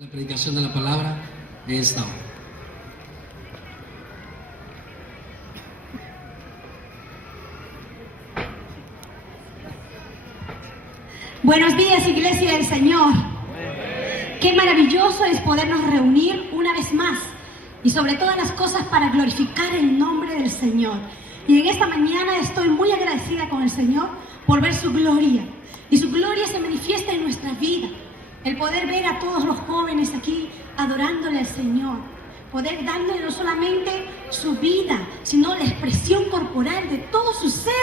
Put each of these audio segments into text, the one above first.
La predicación de la palabra de esta hora. Buenos días, Iglesia del Señor. Qué maravilloso es podernos reunir una vez más y sobre todas las cosas para glorificar el nombre del Señor. Y en esta mañana estoy muy agradecida con el Señor por ver su gloria. Y su gloria se manifiesta en nuestra vida. El poder ver a todos los jóvenes aquí adorándole al Señor. Poder darle no solamente su vida, sino la expresión corporal de todo su ser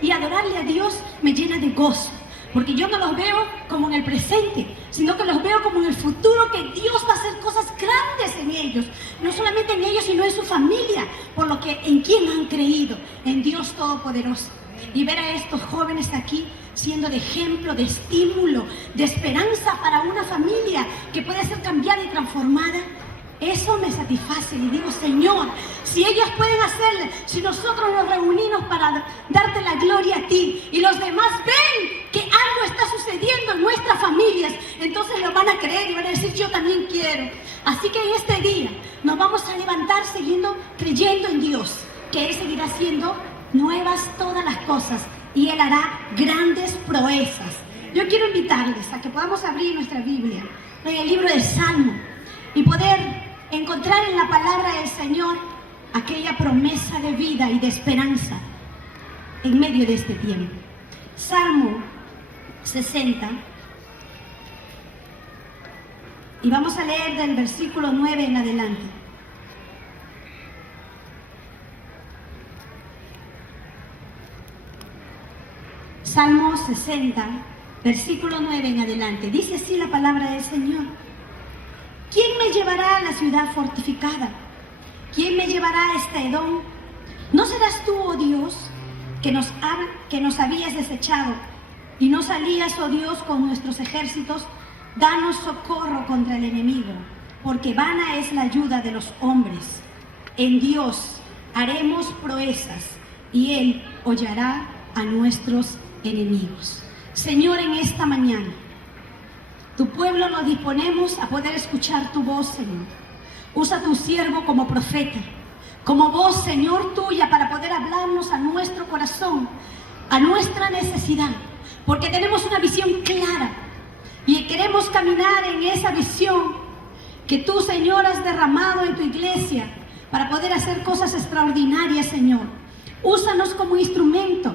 y adorarle a Dios me llena de gozo. Porque yo no los veo como en el presente, sino que los veo como en el futuro, que Dios va a hacer cosas grandes en ellos. No solamente en ellos, sino en su familia, por lo que en quien han creído, en Dios Todopoderoso. Y ver a estos jóvenes aquí siendo de ejemplo, de estímulo, de esperanza para una familia que puede ser cambiada y transformada, eso me satisface. Y digo, Señor, si ellos pueden hacerlo, si nosotros nos reunimos para darte la gloria a ti y los demás ven que algo está sucediendo en nuestras familias, entonces lo van a creer y van a decir, yo también quiero. Así que en este día nos vamos a levantar siguiendo creyendo en Dios, que Él seguirá haciendo nuevas todas las cosas y Él hará grandes proezas. Yo quiero invitarles a que podamos abrir nuestra Biblia en el libro de Salmo y poder encontrar en la palabra del Señor aquella promesa de vida y de esperanza en medio de este tiempo. Salmo 60, y vamos a leer del versículo 9 en adelante. Salmo 60, versículo 9 en adelante. Dice así la palabra del Señor. ¿Quién me llevará a la ciudad fortificada? ¿Quién me llevará a este Edom? ¿No serás tú, oh Dios, que nos habías desechado y no salías, oh Dios, con nuestros ejércitos? Danos socorro contra el enemigo, porque vana es la ayuda de los hombres. En Dios haremos proezas y Él hollará a nuestros enemigos. Señor, en esta mañana tu pueblo nos disponemos a poder escuchar tu voz, Señor. Usa a tu siervo como profeta, como voz, Señor, tuya, para poder hablarnos a nuestro corazón, a nuestra necesidad, porque tenemos una visión clara y queremos caminar en esa visión que tú, Señor, has derramado en tu iglesia para poder hacer cosas extraordinarias, Señor. Úsanos como instrumento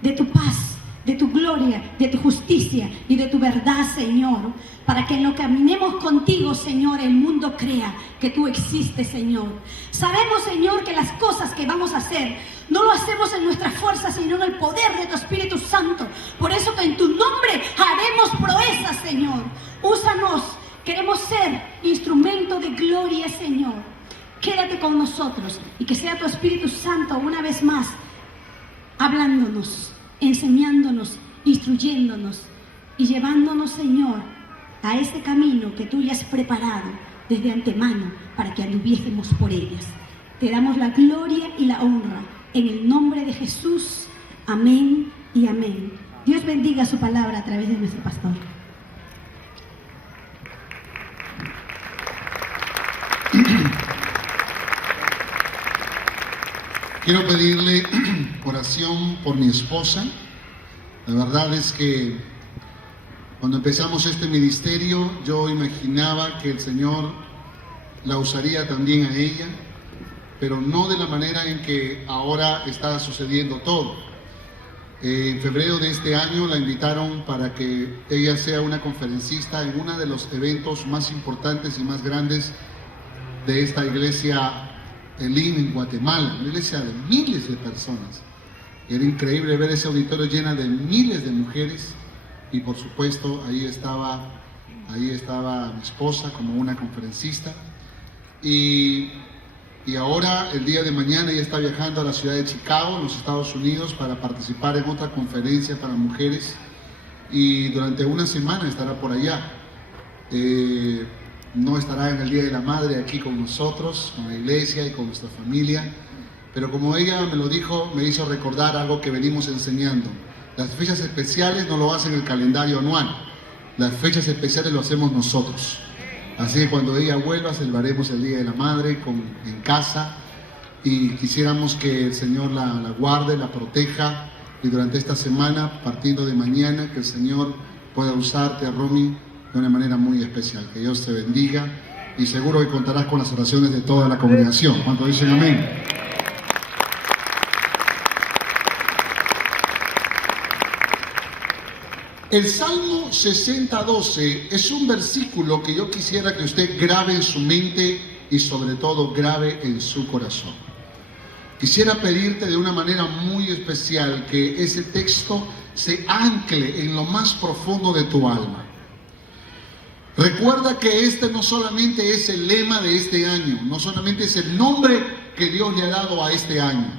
de tu paz, de tu gloria, de tu justicia y de tu verdad, Señor, para que en lo que caminemos contigo, Señor, el mundo crea que tú existes, Señor. Sabemos, Señor, que las cosas que vamos a hacer no lo hacemos en nuestra fuerza, sino en el poder de tu Espíritu Santo. Por eso que en tu nombre haremos proezas, Señor. Úsanos, queremos ser instrumento de gloria, Señor. Quédate con nosotros y que sea tu Espíritu Santo una vez más hablándonos, enseñándonos, instruyéndonos y llevándonos, Señor, a ese camino que tú ya has preparado desde antemano para que anduviésemos por ellas. Te damos la gloria y la honra en el nombre de Jesús. Amén y amén. Dios bendiga su palabra a través de nuestro pastor. Quiero pedirle oración por mi esposa. La verdad es que cuando empezamos este ministerio, yo imaginaba que el Señor la usaría también a ella, pero no de la manera en que ahora está sucediendo todo. En febrero de este año la invitaron para que ella sea una conferencista en uno de los eventos más importantes y más grandes de esta iglesia Elim en Guatemala, una iglesia de miles de personas. Era increíble ver ese auditorio lleno de miles de mujeres y por supuesto ahí estaba mi esposa como una conferencista y ahora el día de mañana ella está viajando a la ciudad de Chicago, en los Estados Unidos, para participar en otra conferencia para mujeres y durante una semana estará por allá. No estará en el Día de la Madre aquí con nosotros, con la iglesia y con nuestra familia, pero como ella me lo dijo, me hizo recordar algo que venimos enseñando. Las fechas especiales no lo hacen el calendario anual, las fechas especiales lo hacemos nosotros. Así que cuando ella vuelva celebraremos el Día de la Madre en casa, y quisiéramos que el Señor la guarde, la proteja, y durante esta semana, partiendo de mañana, que el Señor pueda usarte, Romy, de una manera muy especial. Que Dios te bendiga, y seguro que contarás con las oraciones de toda la congregación. ¿Cuántos dicen amén? El Salmo 60:12 es un versículo que yo quisiera que usted grabe en su mente y sobre todo grabe en su corazón. Quisiera pedirte de una manera muy especial que ese texto se ancle en lo más profundo de tu alma. Recuerda que este no solamente es el lema de este año, no solamente es el nombre que Dios le ha dado a este año,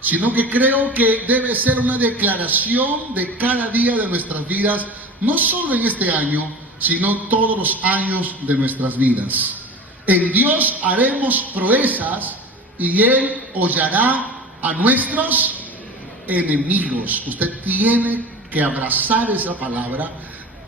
sino que creo que debe ser una declaración de cada día de nuestras vidas, no solo en este año, sino todos los años de nuestras vidas. En Dios haremos proezas y Él hollará a nuestros enemigos. Usted tiene que abrazar esa palabra,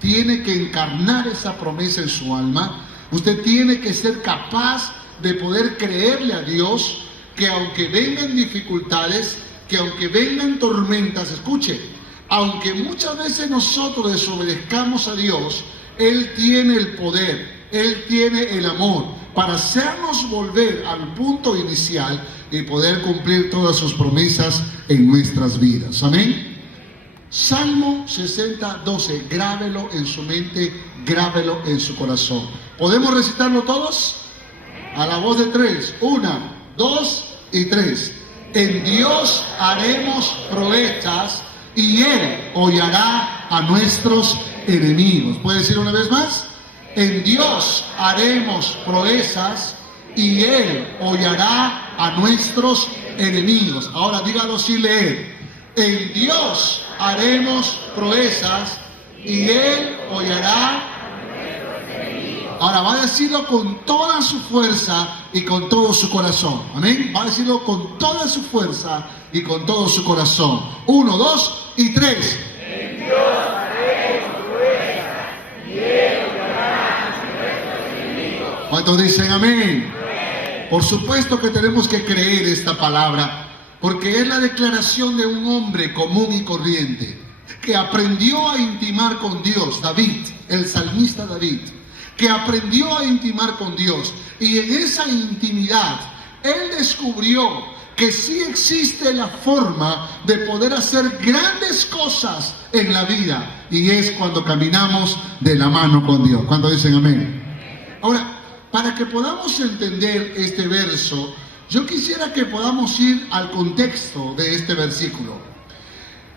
tiene que encarnar esa promesa en su alma. Usted tiene que ser capaz de poder creerle a Dios que aunque vengan dificultades, que aunque vengan tormentas, escuche, aunque muchas veces nosotros desobedezcamos a Dios, Él tiene el poder, Él tiene el amor para hacernos volver al punto inicial y poder cumplir todas sus promesas en nuestras vidas. Amén. Salmo 60:12, grábelo en su mente, grábelo en su corazón. ¿Podemos recitarlo todos? A la voz de 3, 1, 2 y 3. En Dios haremos proezas y Él hollará a nuestros enemigos. ¿Puede decir una vez más? En Dios haremos proezas y Él hollará a nuestros enemigos. Ahora dígalo sin leer. En Dios haremos proezas y Él hollará. Ahora va a decirlo con toda su fuerza y con todo su corazón. Amén. Va a decirlo con toda su fuerza y con todo su corazón. 1, 2 y 3. En Dios haremos proezas y Él hollará a nuestros enemigos. ¿Cuántos dicen amén? Amén. Por supuesto que tenemos que creer esta palabra, porque es la declaración de un hombre común y corriente que aprendió a intimar con Dios, David, el salmista David, que aprendió a intimar con Dios, y en esa intimidad él descubrió que sí existe la forma de poder hacer grandes cosas en la vida, y es cuando caminamos de la mano con Dios. ¿Cuántos dicen amén? Ahora, para que podamos entender este verso, yo quisiera que podamos ir al contexto de este versículo.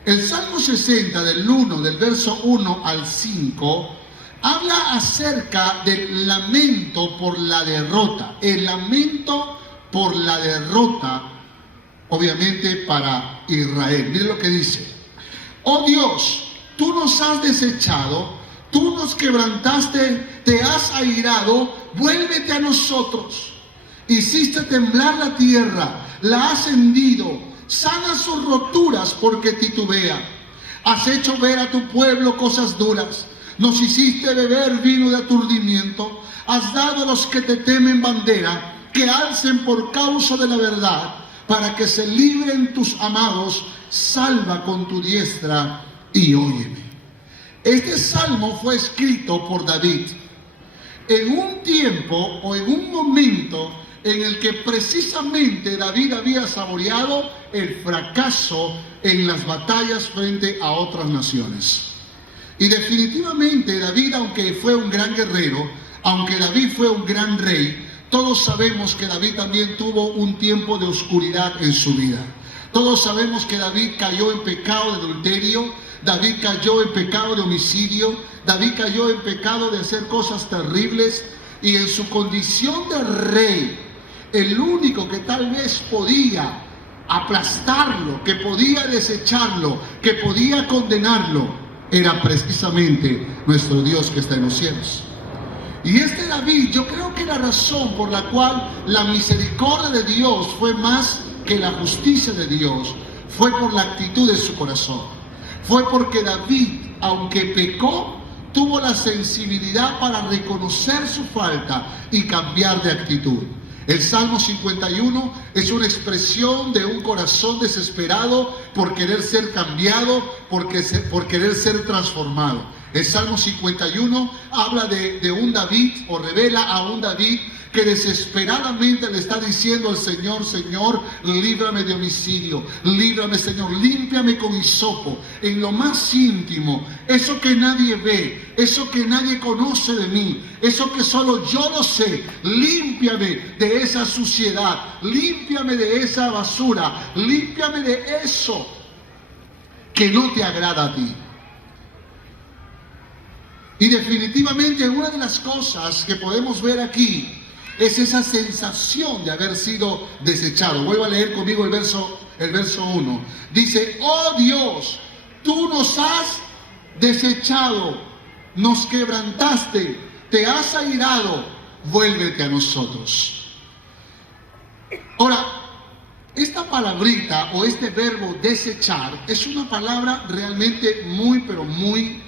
El Salmo 60 del verso 1 al 5 habla acerca del lamento por la derrota. El lamento por la derrota, obviamente para Israel. Mire lo que dice. Oh Dios, tú nos has desechado, tú nos quebrantaste, te has airado, vuélvete a nosotros. Hiciste temblar la tierra, la has hendido, sana sus roturas porque titubea. Has hecho ver a tu pueblo cosas duras. Nos hiciste beber vino de aturdimiento. Has dado a los que te temen bandera, que alcen por causa de la verdad, para que se libren tus amados. Salva con tu diestra y óyeme. Este salmo fue escrito por David en un tiempo o en un momento en el que precisamente David había saboreado el fracaso en las batallas frente a otras naciones. Y definitivamente David, aunque fue un gran guerrero, aunque David fue un gran rey, todos sabemos que David también tuvo un tiempo de oscuridad en su vida. Todos sabemos que David cayó en pecado de adulterio, David cayó en pecado de homicidio, David cayó en pecado de hacer cosas terribles, y en su condición de rey, el único que tal vez podía aplastarlo, que podía desecharlo, que podía condenarlo, era precisamente nuestro Dios que está en los cielos. Y este David, yo creo que la razón por la cual la misericordia de Dios fue más que la justicia de Dios, fue por la actitud de su corazón. Fue porque David, aunque pecó, tuvo la sensibilidad para reconocer su falta y cambiar de actitud. El Salmo 51 es una expresión de un corazón desesperado por querer ser cambiado, por querer ser transformado. El Salmo 51 habla de un David, o revela a un David que desesperadamente le está diciendo al Señor: Señor, líbrame de homicidio, líbrame, Señor, límpiame con hisopo, en lo más íntimo, eso que nadie ve, eso que nadie conoce de mí, eso que solo yo lo sé, límpiame de esa suciedad, límpiame de esa basura, límpiame de eso que no te agrada a ti. Y definitivamente una de las cosas que podemos ver aquí es esa sensación de haber sido desechado. Vuelvo a leer conmigo el verso 1. Dice: oh Dios, tú nos has desechado, nos quebrantaste, te has airado, vuélvete a nosotros. Ahora, esta palabrita o este verbo desechar es una palabra realmente muy, pero muy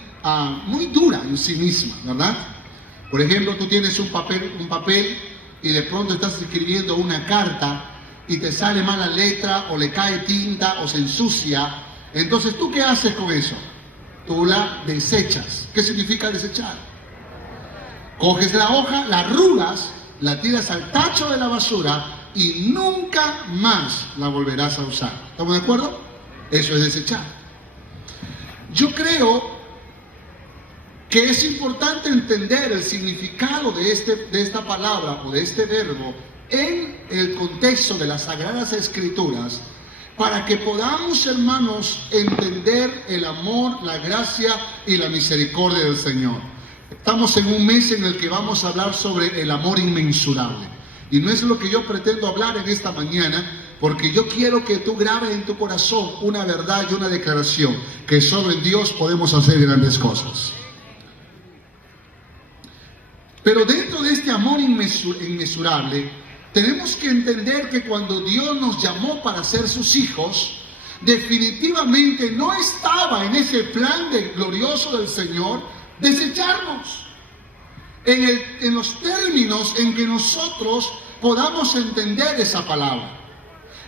dura en sí misma, ¿verdad? Por ejemplo, tú tienes un papel y de pronto estás escribiendo una carta y te sale mala letra o le cae tinta o se ensucia. Entonces, ¿tú qué haces con eso? Tú la desechas. ¿Qué significa desechar? Coges la hoja, la arrugas, la tiras al tacho de la basura y nunca más la volverás a usar. ¿Estamos de acuerdo? Eso es desechar. Yo creo que es importante entender el significado de esta palabra o de este verbo en el contexto de las Sagradas Escrituras, para que podamos, hermanos, entender el amor, la gracia y la misericordia del Señor. Estamos en un mes en el que vamos a hablar sobre el amor inmensurable. Y no es lo que yo pretendo hablar en esta mañana, porque yo quiero que tú grabes en tu corazón una verdad y una declaración, que solo en Dios podemos hacer grandes cosas. Pero dentro de este amor inmesurable, tenemos que entender que cuando Dios nos llamó para ser sus hijos, definitivamente no estaba en ese plan glorioso del Señor desecharnos. En los términos en que nosotros podamos entender esa palabra.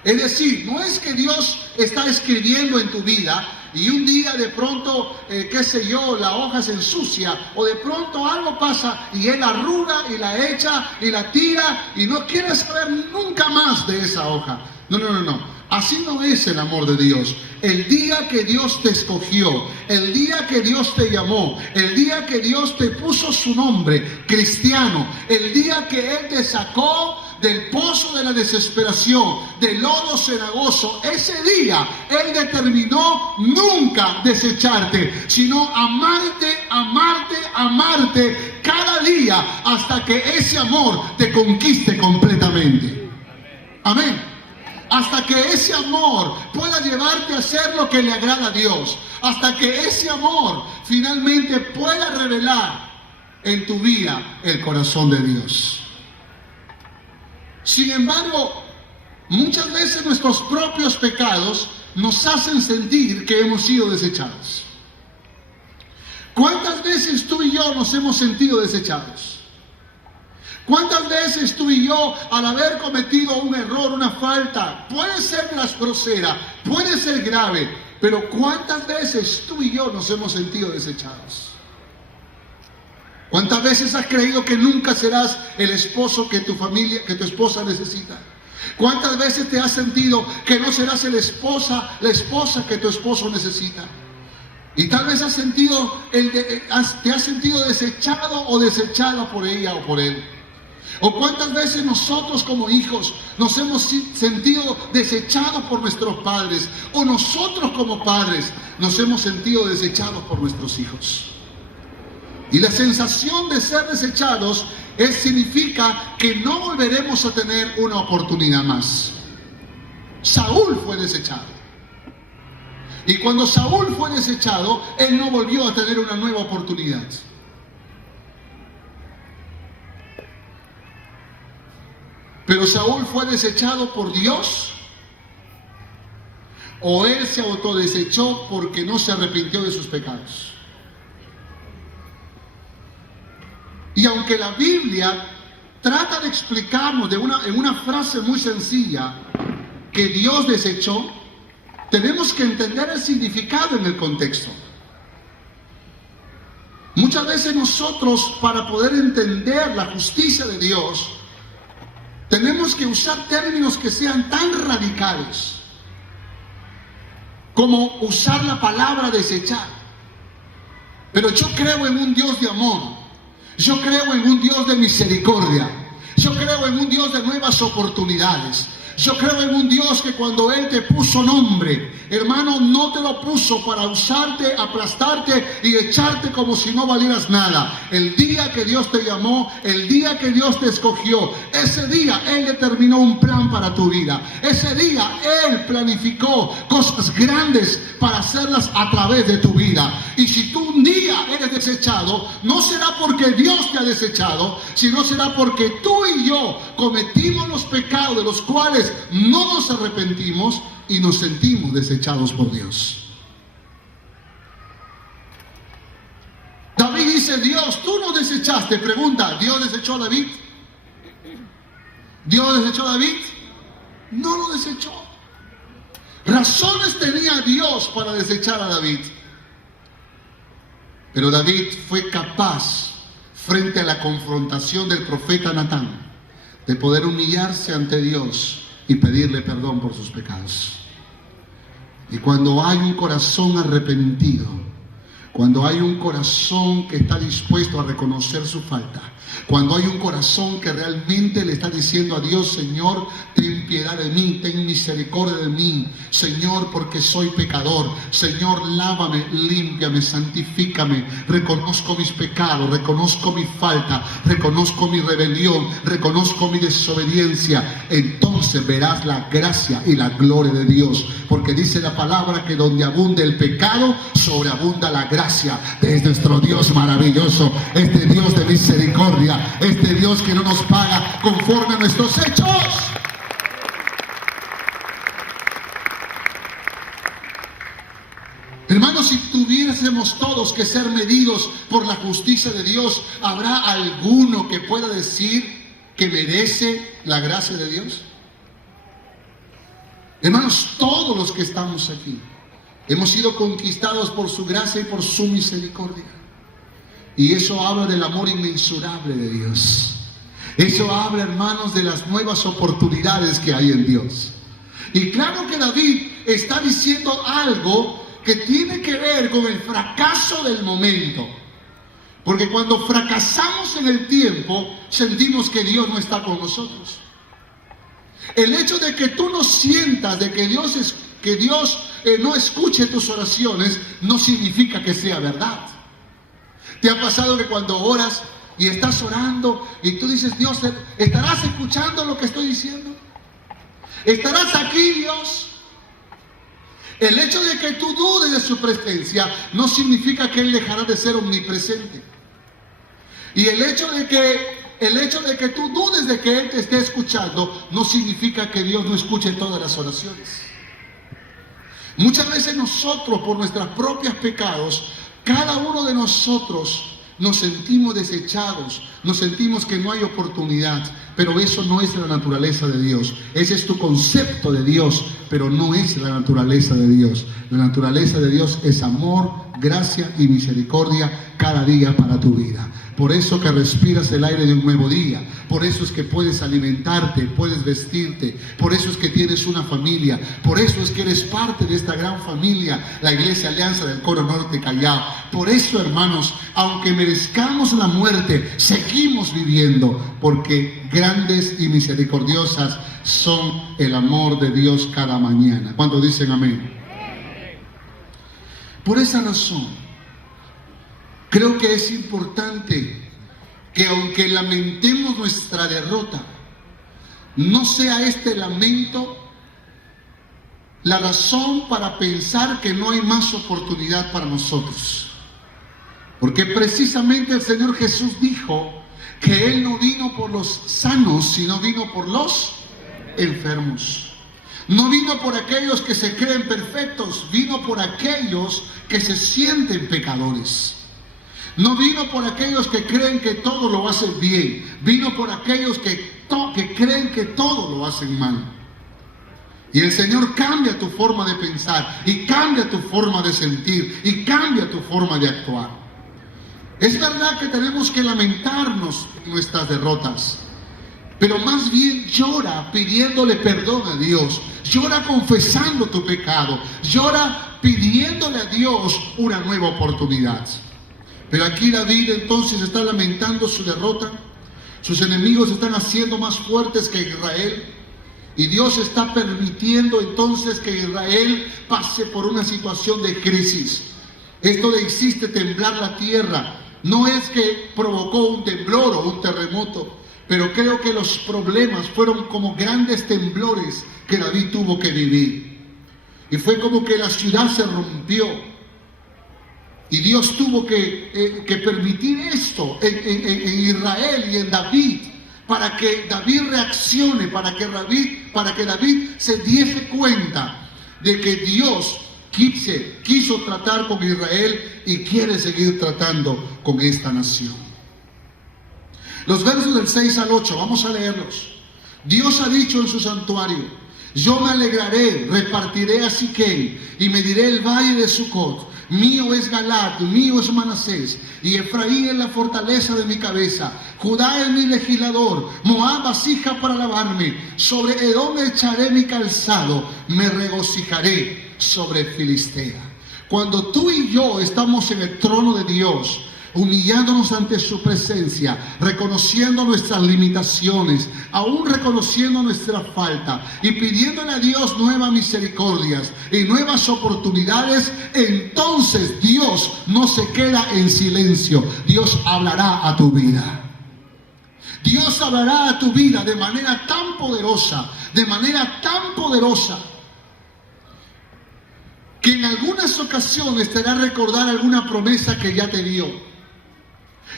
Es decir, no es que Dios está escribiendo en tu vida y un día de pronto, qué sé yo, la hoja se ensucia o de pronto algo pasa y Él la arruga y la echa y la tira y no quiere saber nunca más de esa hoja. No. Así no es el amor de Dios. El día que Dios te escogió, el día que Dios te llamó, el día que Dios te puso su nombre, cristiano, el día que Él te sacó del pozo de la desesperación, del lodo cenagoso, ese día Él determinó nunca desecharte, sino amarte cada día hasta que ese amor te conquiste completamente. Amén. Hasta que ese amor pueda llevarte a hacer lo que le agrada a Dios. Hasta que ese amor finalmente pueda revelar en tu vida el corazón de Dios. Sin embargo, muchas veces nuestros propios pecados nos hacen sentir que hemos sido desechados. ¿Cuántas veces tú y yo nos hemos sentido desechados? ¿Cuántas veces tú y yo, al haber cometido un error, una falta, puede ser grosera, puede ser grave, pero cuántas veces tú y yo nos hemos sentido desechados? ¿Cuántas veces has creído que nunca serás el esposo que tu familia, que tu esposa necesita? ¿Cuántas veces te has sentido que no serás la esposa que tu esposo necesita? Y tal vez te has sentido desechado o desechada por ella o por él. ¿O cuántas veces nosotros como hijos nos hemos sentido desechados por nuestros padres? ¿O nosotros como padres nos hemos sentido desechados por nuestros hijos? Y la sensación de ser desechados significa que no volveremos a tener una oportunidad más. Saúl fue desechado. Y cuando Saúl fue desechado, él no volvió a tener una nueva oportunidad. Pero Saúl fue desechado por Dios, o él se autodesechó porque no se arrepintió de sus pecados. Y aunque la Biblia trata de explicarnos en una frase muy sencilla que Dios desechó, tenemos que entender el significado en el contexto. Muchas veces nosotros, para poder entender la justicia de Dios, tenemos que usar términos que sean tan radicales como usar la palabra desechar. Pero yo creo en un Dios de amor. Yo creo en un Dios de misericordia. Yo creo en un Dios de nuevas oportunidades. Yo creo en un Dios que cuando Él te puso nombre, hermano, no te lo puso para usarte, aplastarte y echarte como si no valieras nada. El día que Dios te llamó, el día que Dios te escogió, ese día Él determinó un plan para tu vida. Ese día Él planificó cosas grandes para hacerlas a través de tu vida. Y si tú un día eres desechado, no será porque Dios te ha desechado, sino será porque tú y yo cometimos los pecados de los cuales no nos arrepentimos y nos sentimos desechados por Dios. David dice: Dios, tú nos desechaste. Pregunta: ¿Dios desechó a David? ¿Dios desechó a David? No lo desechó. Razones tenía Dios para desechar a David. Pero David fue capaz, frente a la confrontación del profeta Natán, de poder humillarse ante Dios y pedirle perdón por sus pecados. Y cuando hay un corazón arrepentido, cuando hay un corazón que está dispuesto a reconocer su falta, cuando hay un corazón que realmente le está diciendo a Dios: Señor, ten piedad de mí, ten misericordia de mí, Señor, porque soy pecador, Señor, lávame, límpiame, santifícame, reconozco mis pecados, reconozco mi falta, reconozco mi rebelión, reconozco mi desobediencia, entonces verás la gracia y la gloria de Dios, porque dice la palabra que donde abunde el pecado, sobreabunda la gracia. Es nuestro Dios maravilloso, este Dios de misericordia, este Dios que no nos paga conforme a nuestros hechos. Hermanos, si tuviésemos todos que ser medidos por la justicia de Dios, ¿habrá alguno que pueda decir que merece la gracia de Dios? Hermanos, todos los que estamos aquí hemos sido conquistados por su gracia y por su misericordia. Y eso habla del amor inmensurable de Dios. Eso habla, hermanos, de las nuevas oportunidades que hay en Dios. Y claro que David está diciendo algo que tiene que ver con el fracaso del momento. Porque cuando fracasamos en el tiempo, sentimos que Dios no está con nosotros. El hecho de que tú no sientas de que Dios no escuche tus oraciones no significa que sea verdad. ¿Te ha pasado que cuando oras y estás orando y tú dices: Dios, ¿estarás escuchando lo que estoy diciendo? ¿Estarás aquí, Dios? El hecho de que tú dudes de su presencia no significa que Él dejará de ser omnipresente. Y el hecho de que tú dudes de que Él te esté escuchando no significa que Dios no escuche todas las oraciones. Muchas veces nosotros, por nuestros propios pecados, cada uno de nosotros nos sentimos desechados, nos sentimos que no hay oportunidad, pero eso no es la naturaleza de Dios. Ese es tu concepto de Dios, pero no es la naturaleza de Dios. La naturaleza de Dios es amor, gracia y misericordia cada día para tu vida. Por eso que respiras el aire de un nuevo día. Por eso es que puedes alimentarte, puedes vestirte. Por eso es que tienes una familia. Por eso es que eres parte de esta gran familia, la Iglesia Alianza del Coro Norte Callao. Por eso, hermanos, aunque merezcamos la muerte, seguimos viviendo, porque grandes y misericordiosas son el amor de Dios cada mañana. ¿Cuántos dicen amén? Por esa razón, creo que es importante que, aunque lamentemos nuestra derrota, no sea este lamento la razón para pensar que no hay más oportunidad para nosotros. Porque precisamente el Señor Jesús dijo que Él no vino por los sanos, sino vino por los enfermos. No vino por aquellos que se creen perfectos, vino por aquellos que se sienten pecadores. No vino por aquellos que creen que todo lo hacen bien. Vino por aquellos que creen que todo lo hacen mal. Y el Señor cambia tu forma de pensar, y cambia tu forma de sentir, y cambia tu forma de actuar. Es verdad que tenemos que lamentarnos nuestras derrotas, pero más bien llora pidiéndole perdón a Dios. Llora confesando tu pecado. Llora pidiéndole a Dios una nueva oportunidad. Pero aquí David entonces está lamentando su derrota. Sus enemigos están haciendo más fuertes que Israel. Y Dios está permitiendo entonces que Israel pase por una situación de crisis. Esto le hiciste temblar la tierra. No es que provocó un temblor o un terremoto, pero creo que los problemas fueron como grandes temblores que David tuvo que vivir. Y fue como que la ciudad se rompió. Y Dios tuvo que permitir esto en Israel y en David, para que David reaccione, para que David se diese cuenta de que Dios quiso tratar con Israel y quiere seguir tratando con esta nación. Los versos del 6 al 8, vamos a leerlos. Dios ha dicho en su santuario: yo me alegraré, repartiré a Siquem y mediré el valle de Sucot. Mío es Galaad, mío es Manasés, y Efraín es la fortaleza de mi cabeza. Judá es mi legislador, Moab vasija para lavarme. Sobre Edom echaré mi calzado, me regocijaré sobre Filistea. Cuando tú y yo estamos en el trono de Dios, humillándonos ante su presencia, reconociendo nuestras limitaciones, aún reconociendo nuestra falta y pidiéndole a Dios nuevas misericordias y nuevas oportunidades, entonces Dios no se queda en silencio. Dios hablará a tu vida. Dios hablará a tu vida de manera tan poderosa, que en algunas ocasiones te hará recordar alguna promesa que ya te dio.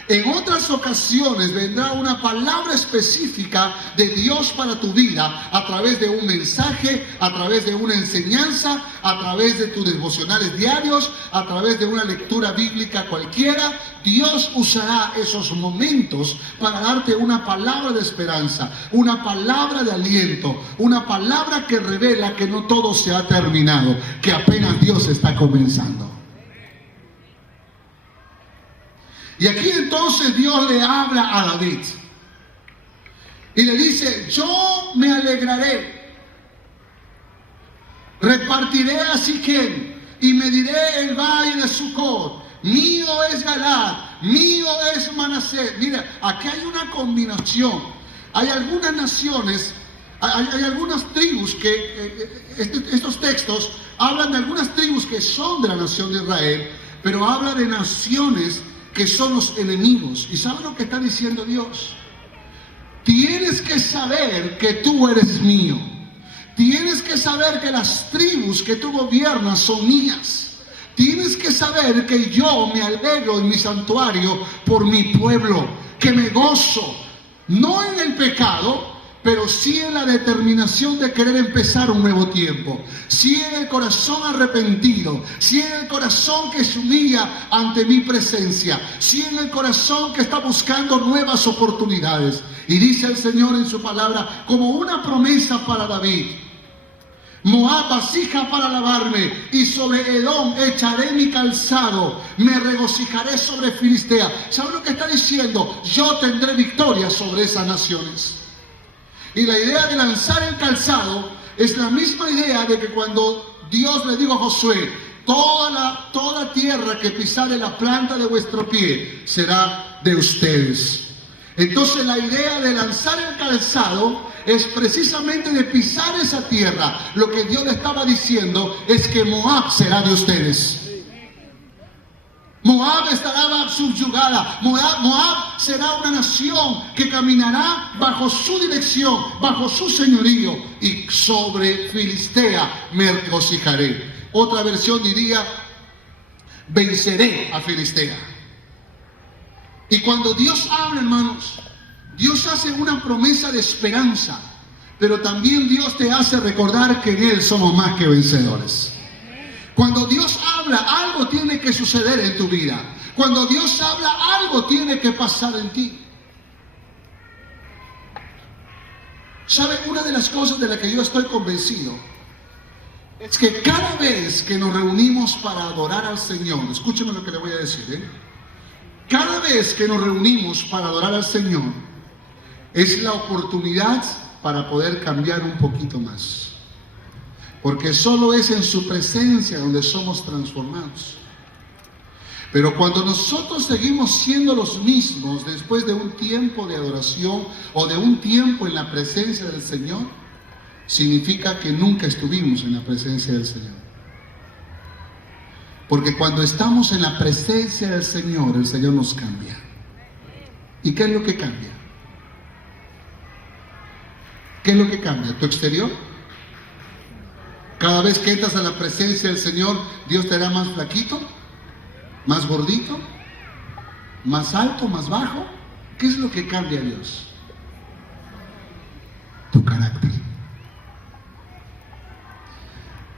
En otras ocasiones vendrá una palabra específica de Dios para tu vida a través de un mensaje, a través de una enseñanza, a través de tus devocionales diarios, a través de una lectura bíblica cualquiera. Dios usará esos momentos para darte una palabra de esperanza, una palabra de aliento, una palabra que revela que no todo se ha terminado, que apenas Dios está comenzando. Y aquí entonces Dios le habla a David y le dice: yo me alegraré, repartiré a Siquem y mediré el valle de Sucot. Mío es Galaad, mío es Manasés. Mira, aquí hay una combinación. Hay algunas naciones, hay algunas tribus estos textos hablan de algunas tribus que son de la nación de Israel, pero habla de naciones que son los enemigos. ¿Y sabe lo que está diciendo Dios? Tienes que saber que tú eres mío. Tienes que saber que las tribus que tú gobiernas son mías. Tienes que saber que yo me alegro en mi santuario por mi pueblo, que me gozo, no en el pecado, pero sí en la determinación de querer empezar un nuevo tiempo. Sí en el corazón arrepentido. Sí en el corazón que se humilla ante mi presencia. Sí en el corazón que está buscando nuevas oportunidades. Y dice el Señor en su palabra, como una promesa para David: Moab vasija para lavarme, y sobre Edom echaré mi calzado, me regocijaré sobre Filistea. ¿Sabe lo que está diciendo? Yo tendré victoria sobre esas naciones. Y la idea de lanzar el calzado es la misma idea de que cuando Dios le dijo a Josué: toda tierra que pisare la planta de vuestro pie será de ustedes. Entonces la idea de lanzar el calzado es precisamente de pisar esa tierra. Lo que Dios le estaba diciendo es que Moab será de ustedes. Moab estará subyugada. Moab será una nación que caminará bajo su dirección, bajo su señorío. Y sobre Filistea me regocijaré. Otra versión diría: venceré a Filistea. Y cuando Dios habla, hermanos, Dios hace una promesa de esperanza, pero también Dios te hace recordar que en Él somos más que vencedores. Cuando Dios habla habla, algo tiene que suceder en tu vida. Cuando Dios habla, algo tiene que pasar en ti. ¿Sabe? Una de las cosas de las que yo estoy convencido es que cada vez que nos reunimos para adorar al Señor, escúcheme lo que le voy a decir, cada vez que nos reunimos para adorar al Señor, es la oportunidad para poder cambiar un poquito más. Porque solo es en su presencia donde somos transformados. Pero cuando nosotros seguimos siendo los mismos después de un tiempo de adoración o de un tiempo en la presencia del Señor, significa que nunca estuvimos en la presencia del Señor. Porque cuando estamos en la presencia del Señor, el Señor nos cambia. ¿Y qué es lo que cambia? ¿Qué es lo que cambia? ¿Tu exterior? Cada vez que entras a la presencia del Señor, Dios te hará más flaquito, más gordito, más alto, más bajo. ¿Qué es lo que cambia a Dios? Tu carácter.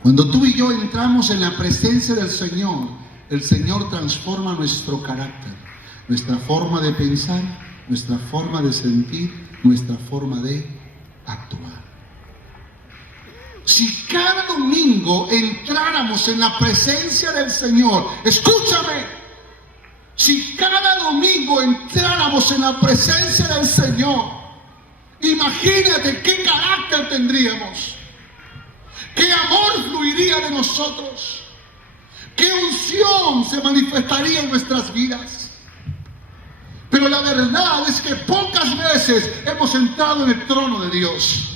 Cuando tú y yo entramos en la presencia del Señor, el Señor transforma nuestro carácter, nuestra forma de pensar, nuestra forma de sentir, nuestra forma de actuar. Si cada domingo entráramos en la presencia del Señor, escúchame, si cada domingo entráramos en la presencia del Señor, imagínate qué carácter tendríamos, qué amor fluiría de nosotros, qué unción se manifestaría en nuestras vidas. Pero la verdad es que pocas veces hemos entrado en el trono de Dios.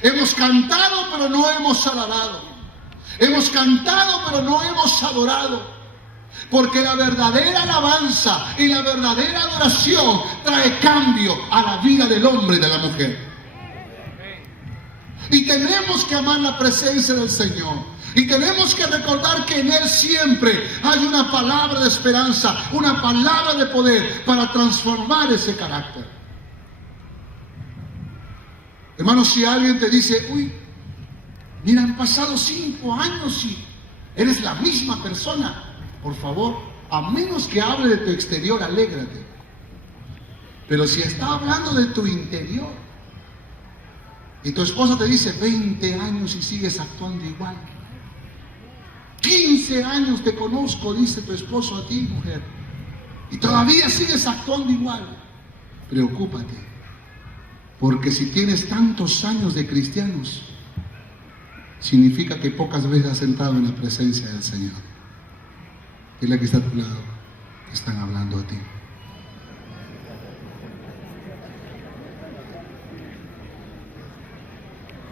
Hemos cantado, pero no hemos alabado. Hemos cantado, pero no hemos adorado. Porque la verdadera alabanza y la verdadera adoración trae cambio a la vida del hombre y de la mujer. Y tenemos que amar la presencia del Señor. Y tenemos que recordar que en Él siempre hay una palabra de esperanza, una palabra de poder para transformar ese carácter. Hermano, si alguien te dice, uy, mira, han pasado 5 años y eres la misma persona, por favor, a menos que hable de tu exterior, alégrate. Pero si está hablando de tu interior y tu esposa te dice 20 años y sigues actuando igual, 15 años te conozco, dice tu esposo a ti, mujer, y todavía sigues actuando igual, preocúpate. Porque si tienes tantos años de cristianos, significa que pocas veces has entrado en la presencia del Señor. Dile que está a tu lado, que están hablando a ti.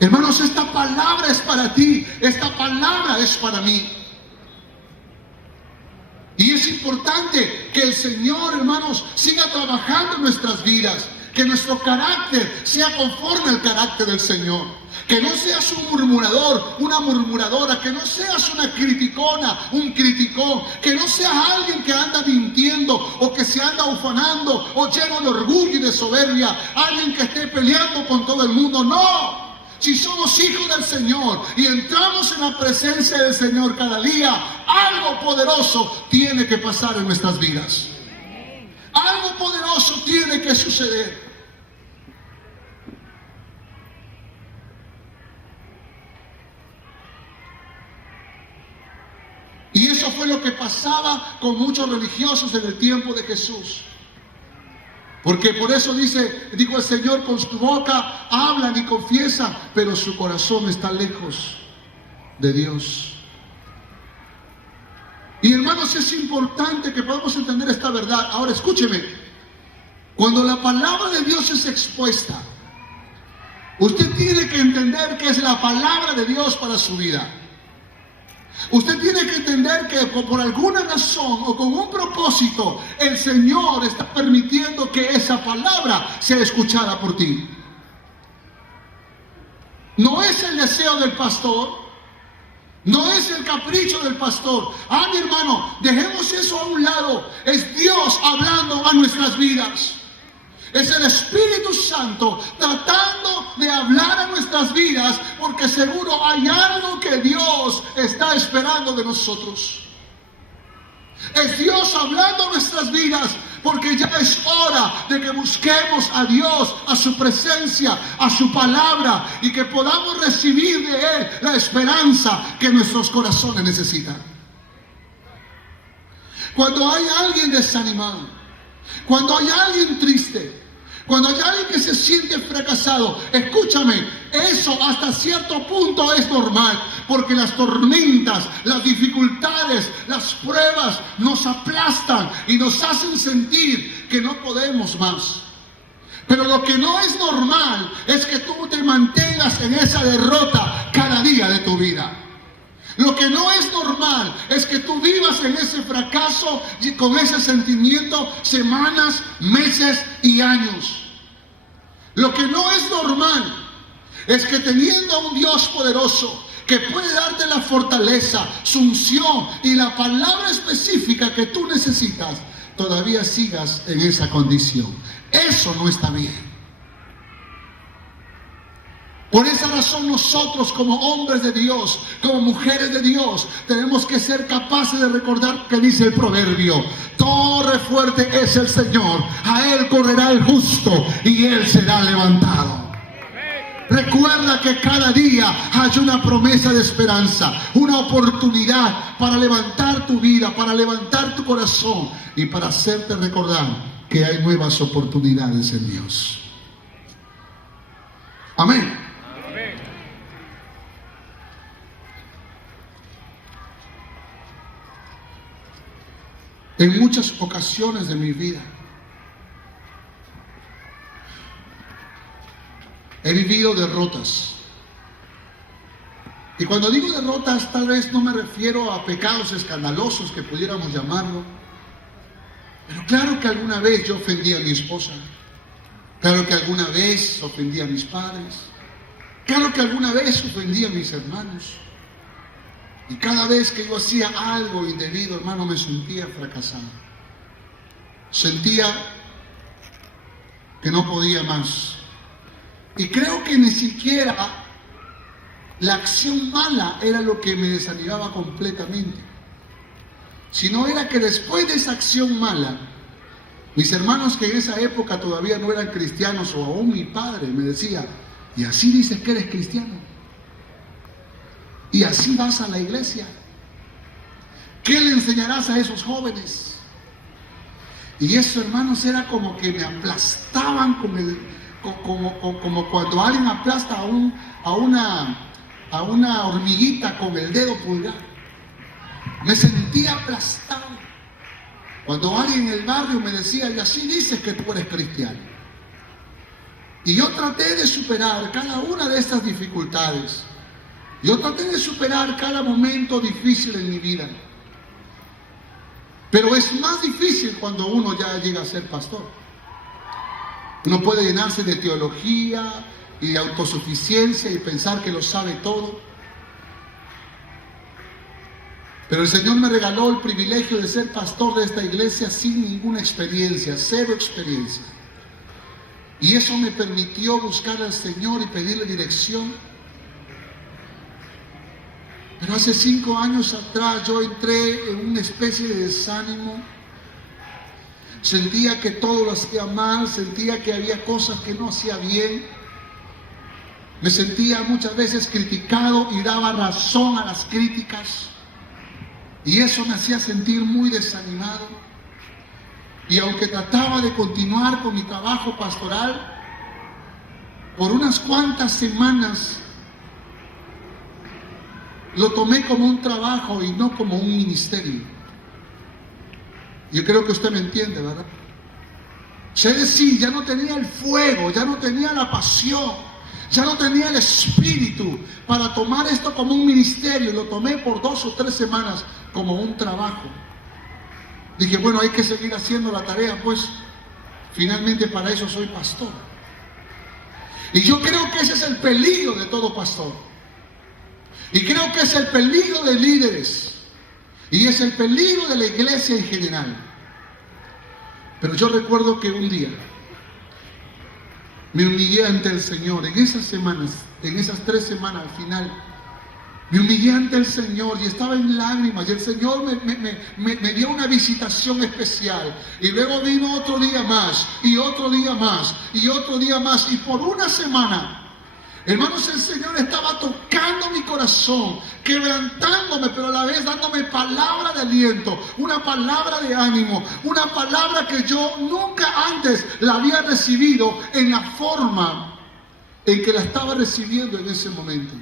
Hermanos, esta palabra es para ti, esta palabra es para mí. Y es importante que el Señor, hermanos, siga trabajando en nuestras vidas. Que nuestro carácter sea conforme al carácter del Señor. Que no seas un murmurador, una murmuradora. Que no seas una criticona, un criticón. Que no seas alguien que anda mintiendo o que se anda ufanando o lleno de orgullo y de soberbia. Alguien que esté peleando con todo el mundo. No. Si somos hijos del Señor y entramos en la presencia del Señor cada día, algo poderoso tiene que pasar en nuestras vidas. Algo poderoso tiene que suceder. Y eso fue lo que pasaba con muchos religiosos en el tiempo de Jesús. Porque por eso dijo el Señor, con su boca hablan y confiesan, pero su corazón está lejos de Dios. Y hermanos, es importante que podamos entender esta verdad. Ahora escúcheme, cuando la palabra de Dios es expuesta, usted tiene que entender que es la palabra de Dios para su vida. Usted tiene que entender que por alguna razón o con un propósito, el Señor está permitiendo que esa palabra sea escuchada por ti. No es el deseo del pastor, no es el capricho del pastor. Mi hermano, dejemos eso a un lado. Es Dios hablando a nuestras vidas. Es el Espíritu Santo tratando de hablar a nuestras vidas, porque seguro hay algo que Dios está esperando de nosotros. Es Dios hablando en nuestras vidas, porque ya es hora de que busquemos a Dios, a su presencia, a su palabra, y que podamos recibir de Él la esperanza que nuestros corazones necesitan. Cuando hay alguien desanimado, cuando hay alguien triste, cuando hay alguien que se siente fracasado, escúchame, eso hasta cierto punto es normal, porque las tormentas, las dificultades, las pruebas nos aplastan y nos hacen sentir que no podemos más. Pero lo que no es normal es que tú te mantengas en esa derrota cada día de tu vida. Lo que no es normal es que tú vivas en ese fracaso y con ese sentimiento semanas, meses y años. Lo que no es normal es que teniendo a un Dios poderoso que puede darte la fortaleza, su unción y la palabra específica que tú necesitas, todavía sigas en esa condición. Eso no está bien. Por esa razón nosotros como hombres de Dios, como mujeres de Dios, tenemos que ser capaces de recordar que dice el proverbio: torre fuerte es el Señor, a Él correrá el justo y Él será levantado. Recuerda que cada día hay una promesa de esperanza, una oportunidad para levantar tu vida, para levantar tu corazón y para hacerte recordar que hay nuevas oportunidades en Dios. Amén. En muchas ocasiones de mi vida he vivido derrotas. Y cuando digo derrotas, tal vez no me refiero a pecados escandalosos que pudiéramos llamarlo. Pero claro que alguna vez yo ofendí a mi esposa. Claro que alguna vez ofendí a mis padres. Claro que alguna vez ofendí a mis hermanos. Y cada vez que yo hacía algo indebido, hermano, me sentía fracasado. Sentía que no podía más. Y creo que ni siquiera la acción mala era lo que me desanimaba completamente. Sino era que después de esa acción mala, mis hermanos que en esa época todavía no eran cristianos, o aún mi padre me decía: ¿y así dices que eres cristiano? ¿Y así vas a la iglesia? ¿Qué le enseñarás a esos jóvenes? Y eso, hermanos, era como que me aplastaban como cuando alguien aplasta a una hormiguita con el dedo pulgar. Me sentía aplastado. Cuando alguien en el barrio me decía: y así dices que tú eres cristiano. Y yo traté de superar cada una de estas dificultades. Yo traté de superar cada momento difícil en mi vida. Pero es más difícil cuando uno ya llega a ser pastor. Uno puede llenarse de teología y de autosuficiencia y pensar que lo sabe todo. Pero el Señor me regaló el privilegio de ser pastor de esta iglesia sin ninguna experiencia, cero experiencia. Y eso me permitió buscar al Señor y pedirle dirección. Pero hace 5 años atrás yo entré en una especie de desánimo. Sentía que todo lo hacía mal, sentía que había cosas que no hacía bien. Me sentía muchas veces criticado y daba razón a las críticas. Y eso me hacía sentir muy desanimado. Y aunque trataba de continuar con mi trabajo pastoral, por unas cuantas semanas lo tomé como un trabajo y no como un ministerio. Yo creo que usted me entiende, ¿verdad? Es decir, ya no tenía el fuego, ya no tenía la pasión, ya no tenía el espíritu para tomar esto como un ministerio. Lo tomé por 2 o 3 semanas como un trabajo. Dije, bueno, hay que seguir haciendo la tarea, pues finalmente para eso soy pastor. Y yo creo que ese es el peligro de todo pastor. Y creo que es el peligro de líderes. Y es el peligro de la iglesia en general. Pero yo recuerdo que un día me humillé ante el Señor. En esas semanas, en esas 3 semanas al final, Me humillé ante el Señor y estaba en lágrimas, y el Señor me dio una visitación especial. Y luego vino otro día más, y otro día más, y otro día más, y por una semana, hermanos, el Señor estaba tocando mi corazón, quebrantándome, pero a la vez dándome palabra de aliento, una palabra de ánimo, una palabra que yo nunca antes la había recibido en la forma en que la estaba recibiendo en ese momento.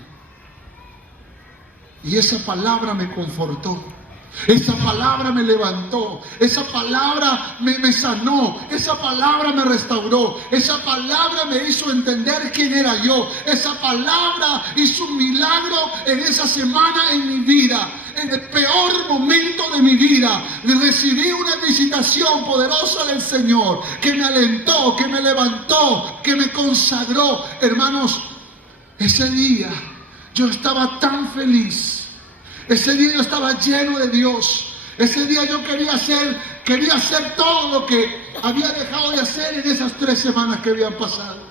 Y esa palabra me confortó, esa palabra me levantó, esa palabra me sanó, esa palabra me restauró, esa palabra me hizo entender quién era yo, esa palabra hizo un milagro en esa semana en mi vida. En el peor momento de mi vida recibí una visitación poderosa del Señor, que me alentó, que me levantó, que me consagró. Hermanos, ese día yo estaba tan feliz. Ese día yo estaba lleno de Dios. Ese día yo quería hacer todo lo que había dejado de hacer en esas 3 semanas que habían pasado.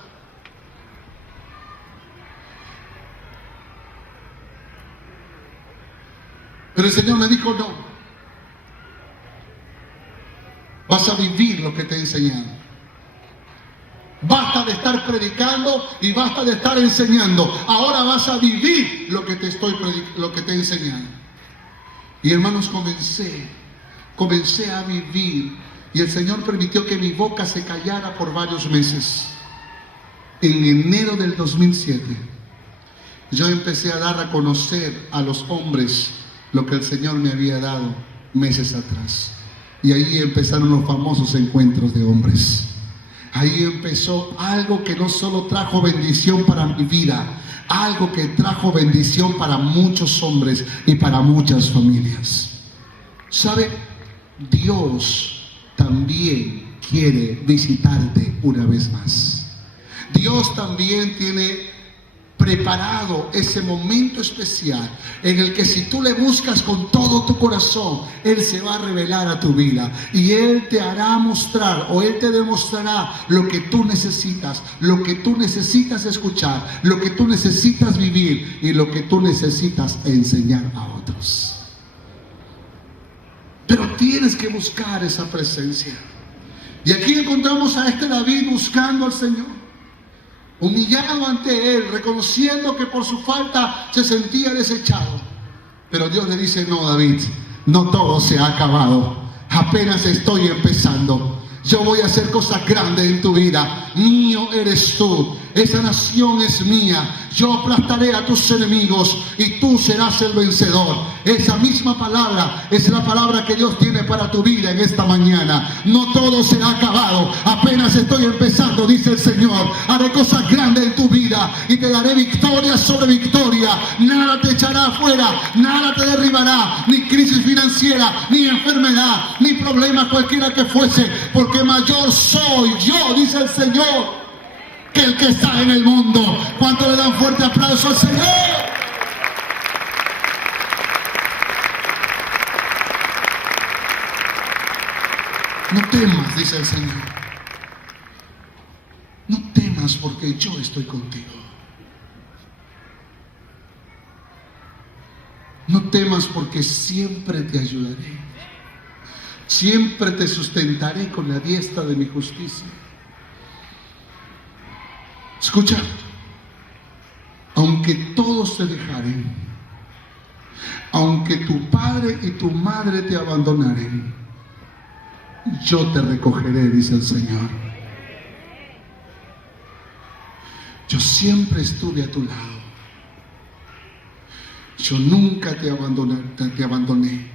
Pero el Señor me dijo: no, vas a vivir lo que te he enseñado. Basta de estar predicando y basta de estar enseñando. Ahora vas a vivir lo que te he enseñado. Y hermanos, comencé a vivir. Y el Señor permitió que mi boca se callara por varios meses. En enero del 2007, yo empecé a dar a conocer a los hombres lo que el Señor me había dado meses atrás. Y ahí empezaron los famosos encuentros de hombres. Ahí empezó algo que no solo trajo bendición para mi vida, algo que trajo bendición para muchos hombres y para muchas familias. ¿Sabe? Dios también quiere visitarte una vez más. Dios también tiene preparado ese momento especial en el que si tú le buscas con todo tu corazón, Él se va a revelar a tu vida y Él te hará mostrar, o Él te demostrará lo que tú necesitas escuchar, lo que tú necesitas vivir y lo que tú necesitas enseñar a otros. Pero tienes que buscar esa presencia. Y aquí encontramos a este David buscando al Señor, humillado ante Él, reconociendo que por su falta se sentía desechado. Pero Dios le dice: no, David, no todo se ha acabado, apenas estoy empezando. Yo voy a hacer cosas grandes en tu vida. Mío eres tú, esa nación es mía. Yo aplastaré a tus enemigos y tú serás el vencedor. Esa misma palabra es la palabra que Dios tiene para tu vida en esta mañana. No todo se ha acabado, apenas estoy empezando, dice el Señor. Haré cosas grandes en tu vida y te daré victoria sobre victoria. Nada te echará afuera, nada te derribará, ni crisis financiera, ni enfermedad, ni problema cualquiera que fuese, porque mayor soy yo, dice el Señor, que el que está en el mundo. ¿Cuánto le dan fuerte aplauso al Señor? No temas, dice el Señor. No temas, porque yo estoy contigo. No temas, porque siempre te ayudaré. Siempre te sustentaré con la diestra de mi justicia. Escucha, aunque todos te dejaren, aunque tu padre y tu madre te abandonaren, yo te recogeré, dice el Señor. Yo siempre estuve a tu lado. Yo nunca te abandoné.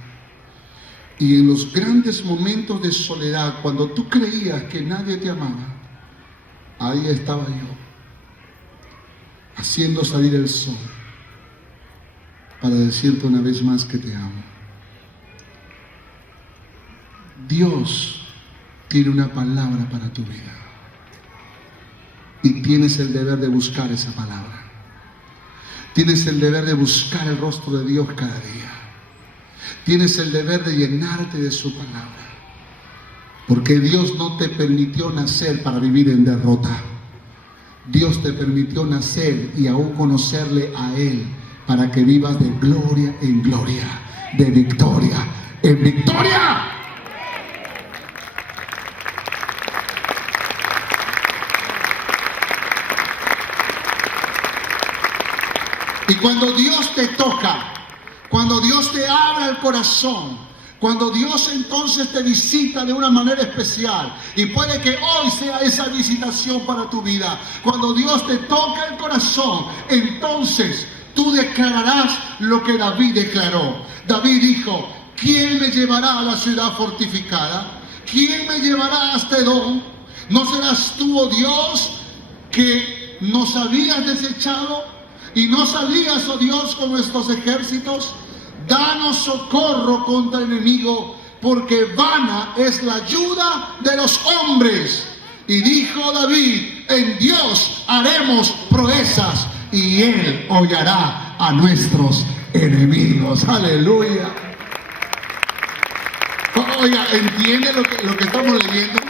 Y en los grandes momentos de soledad, cuando tú creías que nadie te amaba, ahí estaba yo, haciendo salir el sol para decirte una vez más que te amo. Dios tiene una palabra para tu vida y tienes el deber de buscar esa palabra. Tienes el deber de buscar el rostro de Dios cada día. Tienes el deber de llenarte de su palabra, porque Dios no te permitió nacer para vivir en derrota. Dios te permitió nacer y aún conocerle a Él para que vivas de gloria en gloria, de victoria en victoria. Y cuando Dios te toca, cuando Dios te abre el corazón, cuando Dios entonces te visita de una manera especial, y puede que hoy sea esa visitación para tu vida, cuando Dios te toca el corazón, entonces tú declararás lo que David declaró. David dijo: ¿quién me llevará a la ciudad fortificada? ¿Quién me llevará hasta Edom? ¿No serás tú, oh Dios, que nos habías desechado y no salías, oh Dios, con nuestros ejércitos? Danos socorro contra el enemigo, porque vana es la ayuda de los hombres. Y dijo David: en Dios haremos proezas, y Él hollará a nuestros enemigos. Aleluya. Oiga, ¿entiende lo que estamos leyendo?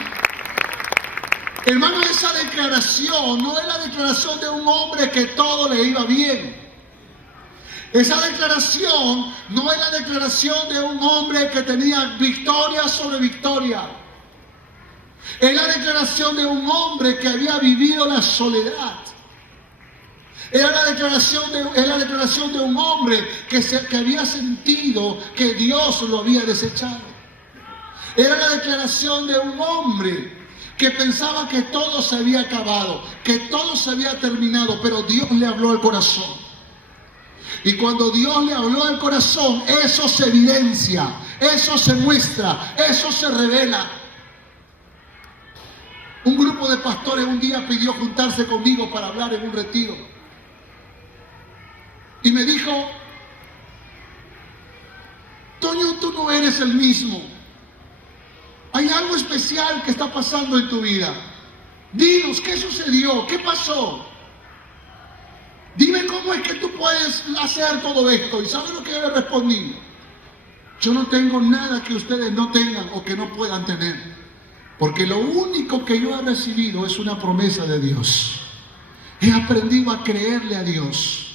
Hermano, esa declaración no es la declaración de un hombre que todo le iba bien. Esa declaración no es la declaración de un hombre que tenía victoria sobre victoria. Es la declaración de un hombre que había vivido la soledad. Es la declaración de un hombre que había sentido que Dios lo había desechado. Era la declaración de un hombre que pensaba que todo se había acabado, que todo se había terminado, pero Dios le habló al corazón. Y cuando Dios le habló al corazón, eso se evidencia, eso se muestra, eso se revela. Un grupo de pastores un día pidió juntarse conmigo para hablar en un retiro. Y me dijo: Toño, tú no eres el mismo. Hay algo especial que está pasando en tu vida. Dinos, ¿qué sucedió? ¿Qué pasó? Dime cómo es que tú puedes hacer todo esto. ¿Y sabes lo que yo le respondí? Yo no tengo nada que ustedes no tengan o que no puedan tener. Porque lo único que yo he recibido es una promesa de Dios. He aprendido a creerle a Dios.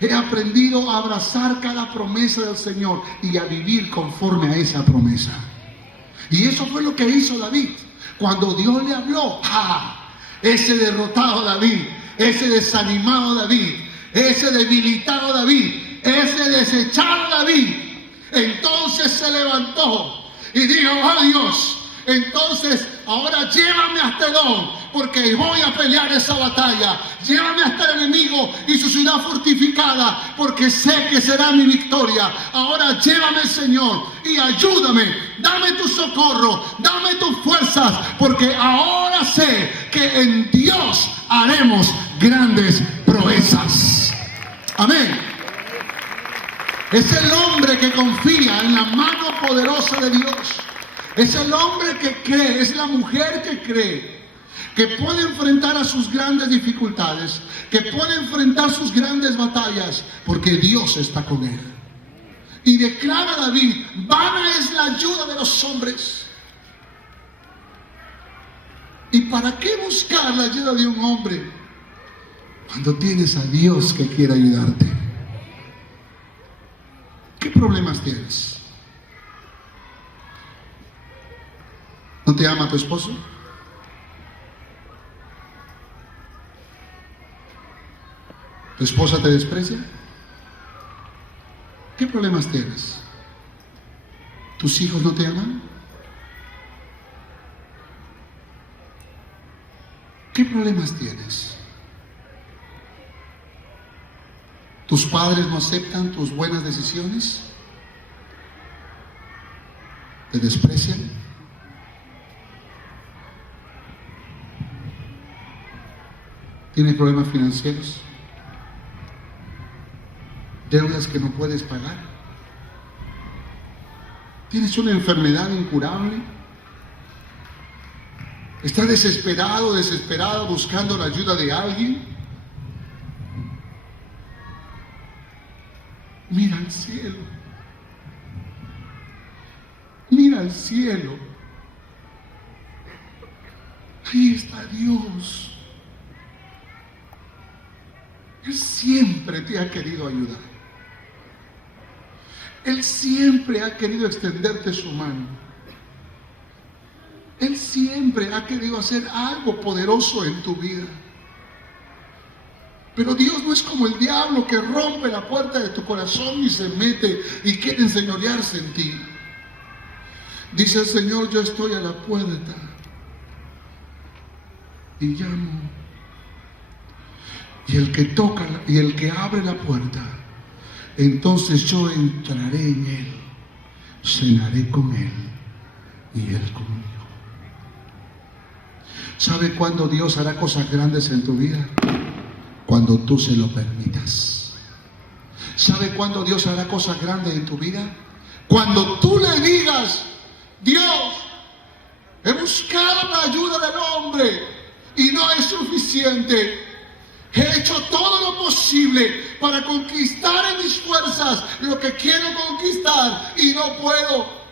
He aprendido a abrazar cada promesa del Señor y a vivir conforme a esa promesa. Y eso fue lo que hizo David. Cuando Dios le habló, ese derrotado David, ese desanimado David, ese debilitado David, ese desechado David, entonces se levantó y dijo: oh Dios, entonces ahora llévame hasta Edom, porque voy a pelear esa batalla. Llévame hasta el enemigo y su ciudad fortificada, porque sé que será mi victoria. Ahora llévame, Señor, y ayúdame. Dame tu socorro, dame tus fuerzas, porque ahora sé que en Dios haremos grandes proezas. Amén. Es el hombre que confía en la mano poderosa de Dios. Es el hombre que cree, es la mujer que cree, que puede enfrentar a sus grandes dificultades, que puede enfrentar sus grandes batallas, porque Dios está con él. Y declara David: vana es la ayuda de los hombres. ¿Y para qué buscar la ayuda de un hombre cuando tienes a Dios que quiere ayudarte? ¿Qué problemas tienes? ¿No te ama tu esposo? ¿Tu esposa te desprecia? ¿Qué problemas tienes? ¿Tus hijos no te aman? ¿Qué problemas tienes? ¿Tus padres no aceptan tus buenas decisiones? ¿Te desprecian? ¿Tienes problemas financieros? ¿Deudas que no puedes pagar? ¿Tienes una enfermedad incurable? ¿Estás desesperado, desesperada, buscando la ayuda de alguien? Mira al cielo. Mira al cielo. Ahí está Dios. Él siempre te ha querido ayudar. Él siempre ha querido extenderte su mano. Él siempre ha querido hacer algo poderoso en tu vida. Pero Dios no es como el diablo que rompe la puerta de tu corazón y se mete y quiere enseñorearse en ti. Dice el Señor: yo estoy a la puerta y llamo. Y el que toca y el que abre la puerta, entonces yo entraré en él, cenaré con él y él conmigo. ¿Sabe cuándo Dios hará cosas grandes en tu vida? Cuando tú se lo permitas. ¿Sabe cuándo Dios hará cosas grandes en tu vida? Cuando tú le digas: Dios, he buscado la ayuda del hombre y no es suficiente. He hecho todo lo posible para conquistar en mis fuerzas lo que quiero conquistar y no puedo.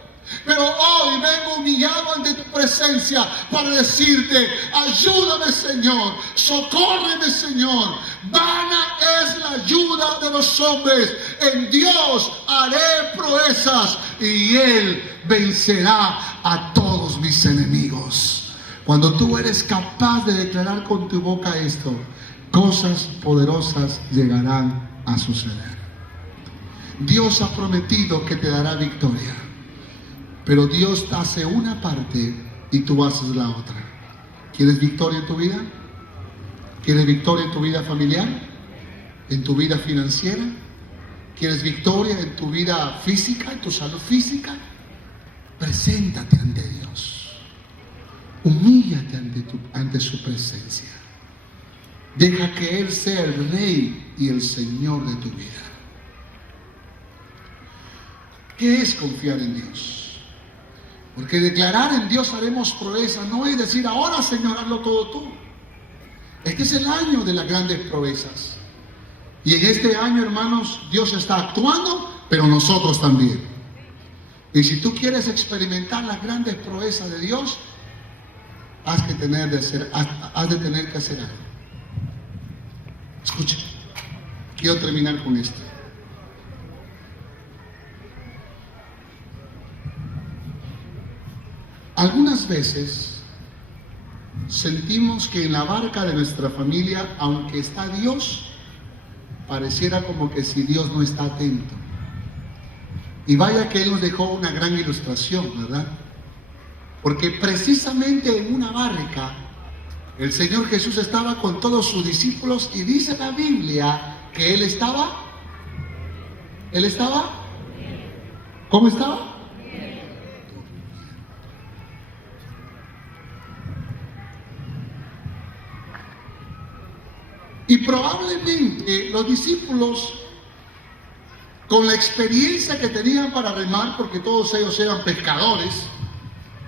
Pero hoy vengo humillado ante tu presencia para decirte: ayúdame, Señor, socórreme, Señor. Vana es la ayuda de los hombres. En Dios haré proezas y Él vencerá a todos mis enemigos. Cuando tú eres capaz de declarar con tu boca esto, cosas poderosas llegarán a suceder. Dios ha prometido que te dará victoria, pero Dios hace una parte y tú haces la otra. ¿Quieres victoria en tu vida? ¿Quieres victoria en tu vida familiar? ¿En tu vida financiera? ¿Quieres victoria en tu vida física, en tu salud física? Preséntate ante Dios. Humíllate ante su presencia. Deja que Él sea el Rey y el Señor de tu vida. ¿Qué es confiar en Dios? Porque declarar: en Dios haremos proezas, no es decir: ahora, Señor, hazlo todo tú. Este es el año de las grandes proezas. Y en este año, hermanos, Dios está actuando, pero nosotros también. Y si tú quieres experimentar las grandes proezas de Dios, has de tener que hacer algo. Escucha, quiero terminar con esto. Algunas veces sentimos que en la barca de nuestra familia, aunque está Dios, pareciera como que si Dios no está atento. Y vaya que Él nos dejó una gran ilustración, ¿verdad? Porque precisamente en una barca el Señor Jesús estaba con todos sus discípulos y dice la Biblia que Él estaba, ¿cómo estaba? Y probablemente los discípulos, con la experiencia que tenían para remar, porque todos ellos eran pescadores,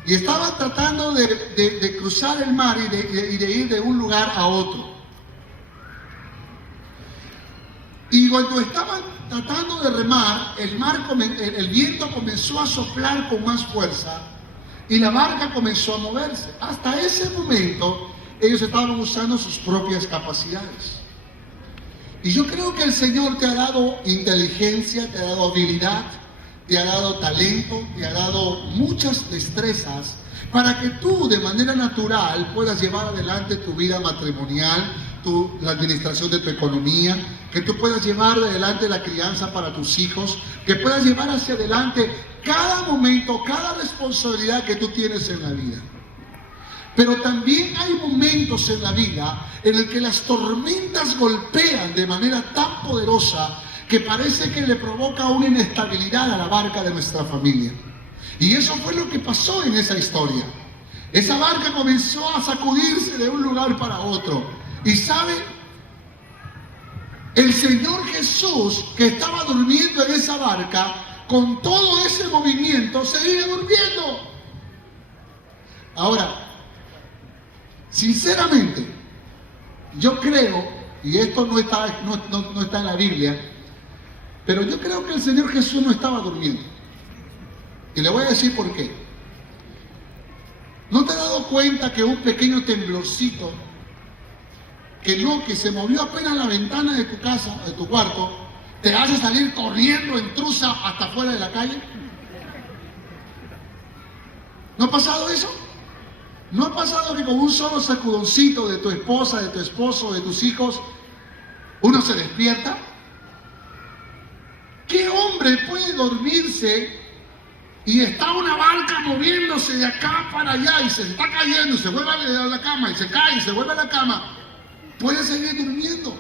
y estaban tratando de cruzar el mar y de ir de un lugar a otro. Y cuando estaban tratando de remar, el viento comenzó a soplar con más fuerza y la barca comenzó a moverse. Hasta ese momento ellos estaban usando sus propias capacidades. Y yo creo que el Señor te ha dado inteligencia, te ha dado habilidad, te ha dado talento, te ha dado muchas destrezas para que tú de manera natural puedas llevar adelante tu vida matrimonial, la administración de tu economía, que tú puedas llevar adelante la crianza para tus hijos, que puedas llevar hacia adelante cada momento, cada responsabilidad que tú tienes en la vida. Pero también hay momentos en la vida en el que las tormentas golpean de manera tan poderosa que parece que le provoca una inestabilidad a la barca de nuestra familia. Y eso fue lo que pasó en esa historia. Esa barca comenzó a sacudirse de un lugar para otro. Y ¿sabe? El Señor Jesús, que estaba durmiendo en esa barca, con todo ese movimiento, seguía durmiendo. Ahora, sinceramente, yo creo, y esto no está en la Biblia, pero yo creo que el Señor Jesús no estaba durmiendo. Y le voy a decir por qué. ¿No te has dado cuenta que un pequeño temblorcito, que se movió apenas la ventana de tu casa, de tu cuarto, te hace salir corriendo en truza hasta afuera de la calle? ¿No ha pasado eso? ¿No ha pasado que con un solo sacudoncito de tu esposa, de tu esposo, de tus hijos, uno se despierta? ¿Qué hombre puede dormirse y está una barca moviéndose de acá para allá y se está cayendo y se vuelve a la cama y se cae y se vuelve a la cama? Puede seguir durmiendo.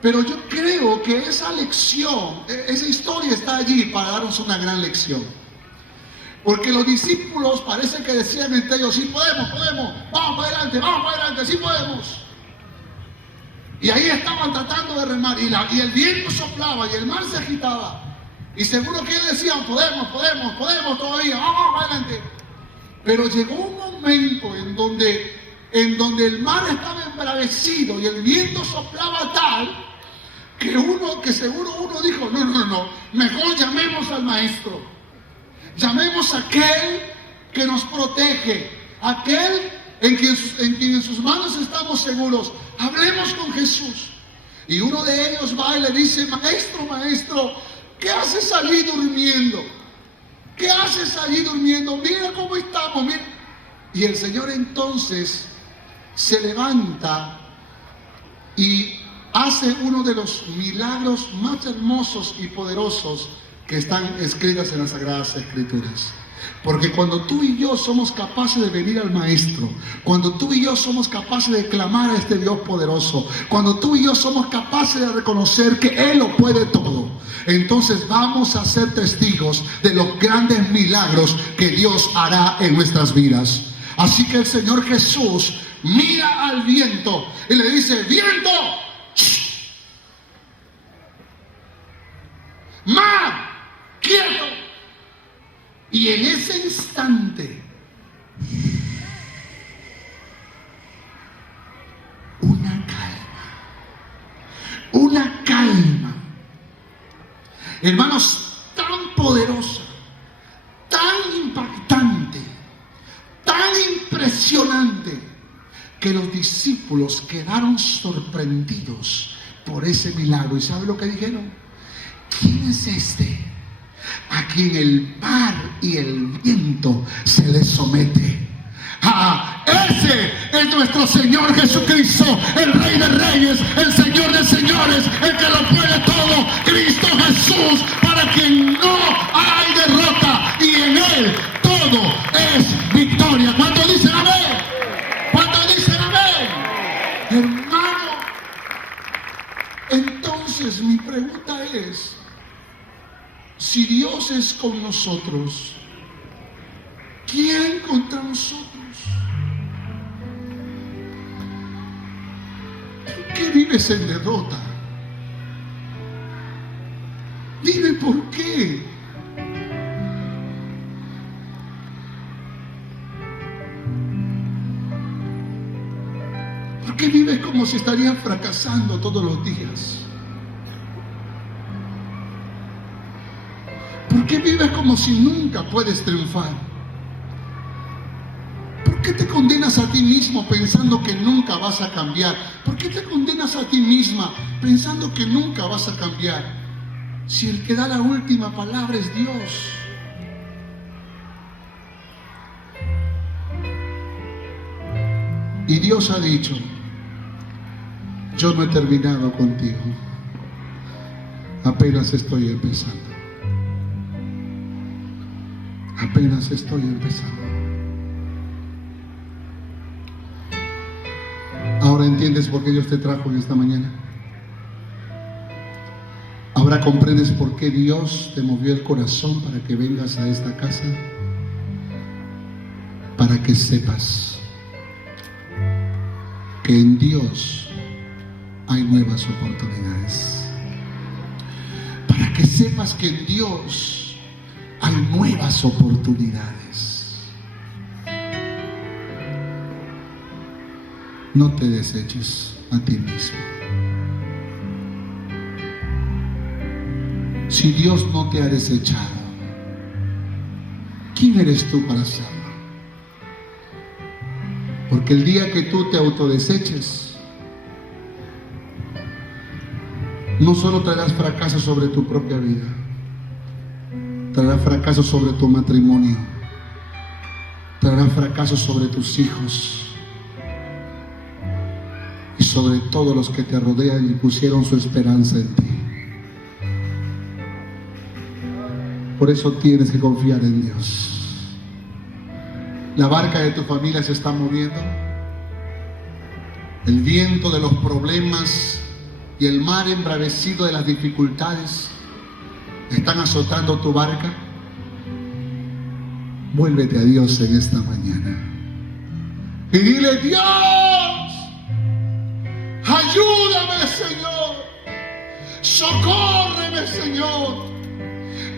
Pero yo creo que esa lección, esa historia está allí para darnos una gran lección. Porque los discípulos parece que decían entre ellos: sí podemos, vamos para adelante, sí podemos. Y ahí estaban tratando de remar y el viento soplaba y el mar se agitaba. Y seguro que ellos decían: podemos todavía, vamos para adelante. Pero llegó un momento en donde el mar estaba embravecido y el viento soplaba tal que seguro uno dijo: no, mejor llamemos al maestro. Llamemos a aquel que nos protege, aquel en quien en sus manos estamos seguros. Hablemos con Jesús. Y uno de ellos va y le dice: maestro, ¿qué haces allí durmiendo? ¿Qué haces allí durmiendo? Mira cómo estamos, mira. Y el Señor entonces se levanta y hace uno de los milagros más hermosos y poderosos que están escritas en las Sagradas Escrituras. Porque cuando tú y yo somos capaces de venir al Maestro, cuando tú y yo somos capaces de clamar a este Dios poderoso, cuando tú y yo somos capaces de reconocer que Él lo puede todo, entonces vamos a ser testigos de los grandes milagros que Dios hará en nuestras vidas. Así que el Señor Jesús mira al viento y le dice: viento, mar, quieto. Y en ese instante, una calma, hermanos, tan poderosa, tan impactante, tan impresionante, que los discípulos quedaron sorprendidos por ese milagro. ¿Y sabe lo que dijeron? ¿Quién es este a quien el mar y el viento se le somete? Ese es nuestro Señor Jesucristo, el Rey de Reyes, el Señor de Señores, el que lo puede todo, Cristo Jesús, para quien no hay derrota, y en Él todo es victoria. ¿Cuántos dicen amén? ¿Cuántos dicen amén? Hermano, entonces mi pregunta es: si Dios es con nosotros, ¿quién contra nosotros? ¿Por qué vives en derrota? Dime por qué. ¿Por qué vives como si estarías fracasando todos los días? ¿Por qué vives como si nunca puedes triunfar? ¿Por qué te condenas a ti mismo pensando que nunca vas a cambiar? ¿Por qué te condenas a ti misma pensando que nunca vas a cambiar? Si el que da la última palabra es Dios. Y Dios ha dicho: yo no he terminado contigo, apenas estoy empezando. Apenas estoy empezando. Ahora entiendes por qué Dios te trajo en esta mañana. Ahora comprendes por qué Dios te movió el corazón para que vengas a esta casa. Para que sepas que en Dios hay nuevas oportunidades. Para que sepas que en Dios hay nuevas oportunidades. No te deseches a ti mismo. Si Dios no te ha desechado, ¿quién eres tú para hacerlo? Porque el día que tú te autodeseches, no solo traerás fracaso sobre tu propia vida, traerás fracaso sobre tu matrimonio, traerás fracaso sobre tus hijos y sobre todos los que te rodean y pusieron su esperanza en ti. Por eso tienes que confiar en Dios. La barca de tu familia se está moviendo. El viento de los problemas y el mar embravecido de las dificultades están azotando tu barca. Vuélvete a Dios en esta mañana y dile: Dios, ayúdame, Señor, socórreme, Señor,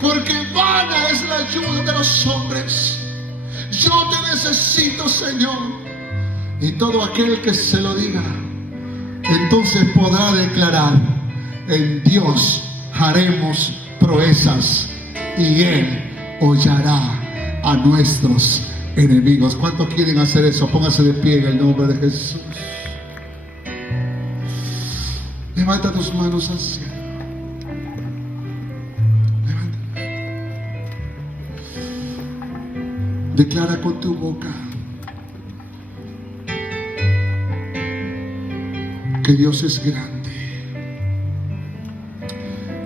porque vana es la ayuda de los hombres. Yo te necesito, Señor. Y todo aquel que se lo diga, entonces podrá declarar: en Dios haremos proezas y Él hollará a nuestros enemigos. ¿Cuántos quieren hacer eso? Póngase de pie en el nombre de Jesús. Levanta tus manos hacia Él. Declara con tu boca que Dios es grande.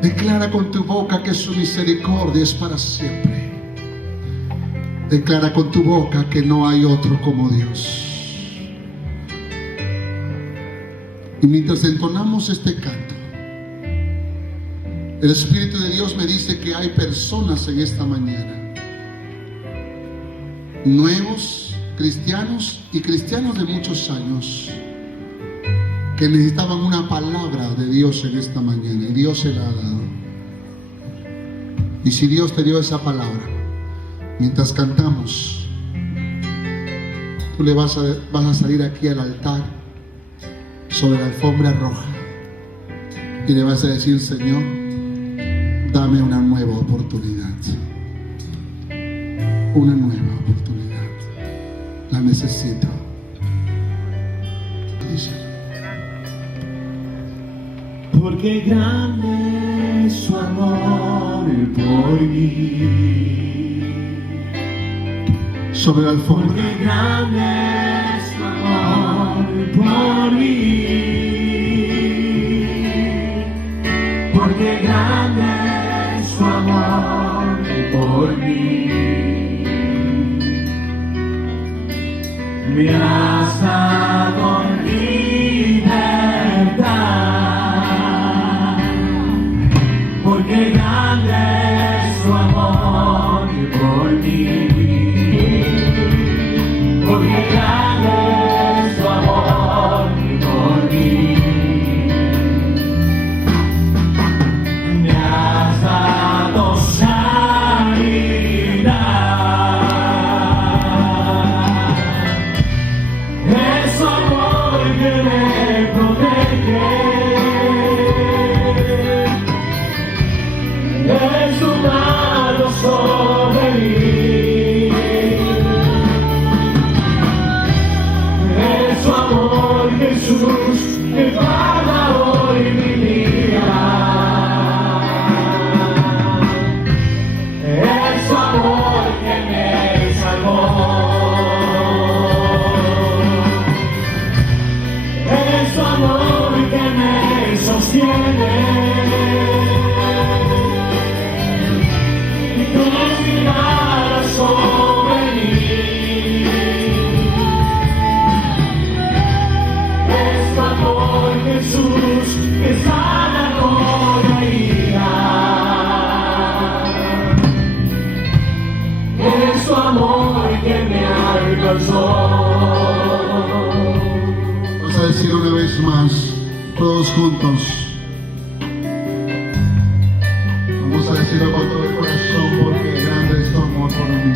Declara con tu boca que su misericordia es para siempre. Declara con tu boca que no hay otro como Dios. Y mientras entonamos este canto, el Espíritu de Dios me dice que hay personas en esta mañana, nuevos cristianos y cristianos de muchos años, que necesitaban una palabra de Dios en esta mañana, y Dios se la ha dado. Y si Dios te dio esa palabra, mientras cantamos, tú le vas a salir aquí al altar, sobre la alfombra roja, y le vas a decir: Señor, dame una nueva oportunidad. Una nueva oportunidad. La necesito. Dice: porque grande es su amor por mí. Sobre la alfombra. Porque grande es su amor por mí. Porque grande es su amor por mí. Me has dado libertad. Porque grande es su amor por mí. Porque grande es su amor por mí. Me has dado sanidad. Es su amor que me protege. Es su mano sobre mí. Es su amor, Jesús, que guarda hoy mi vida. Es su amor que me salvó. Es su amor que me sostiene. Sobre mí. Es tu amor, Jesús, que sana toda herida. Es tu amor que me alcanzó. Vamos a decir una vez más, todos juntos. Vamos a decirlo con todo el corazón: porque grande es tu amor por mí.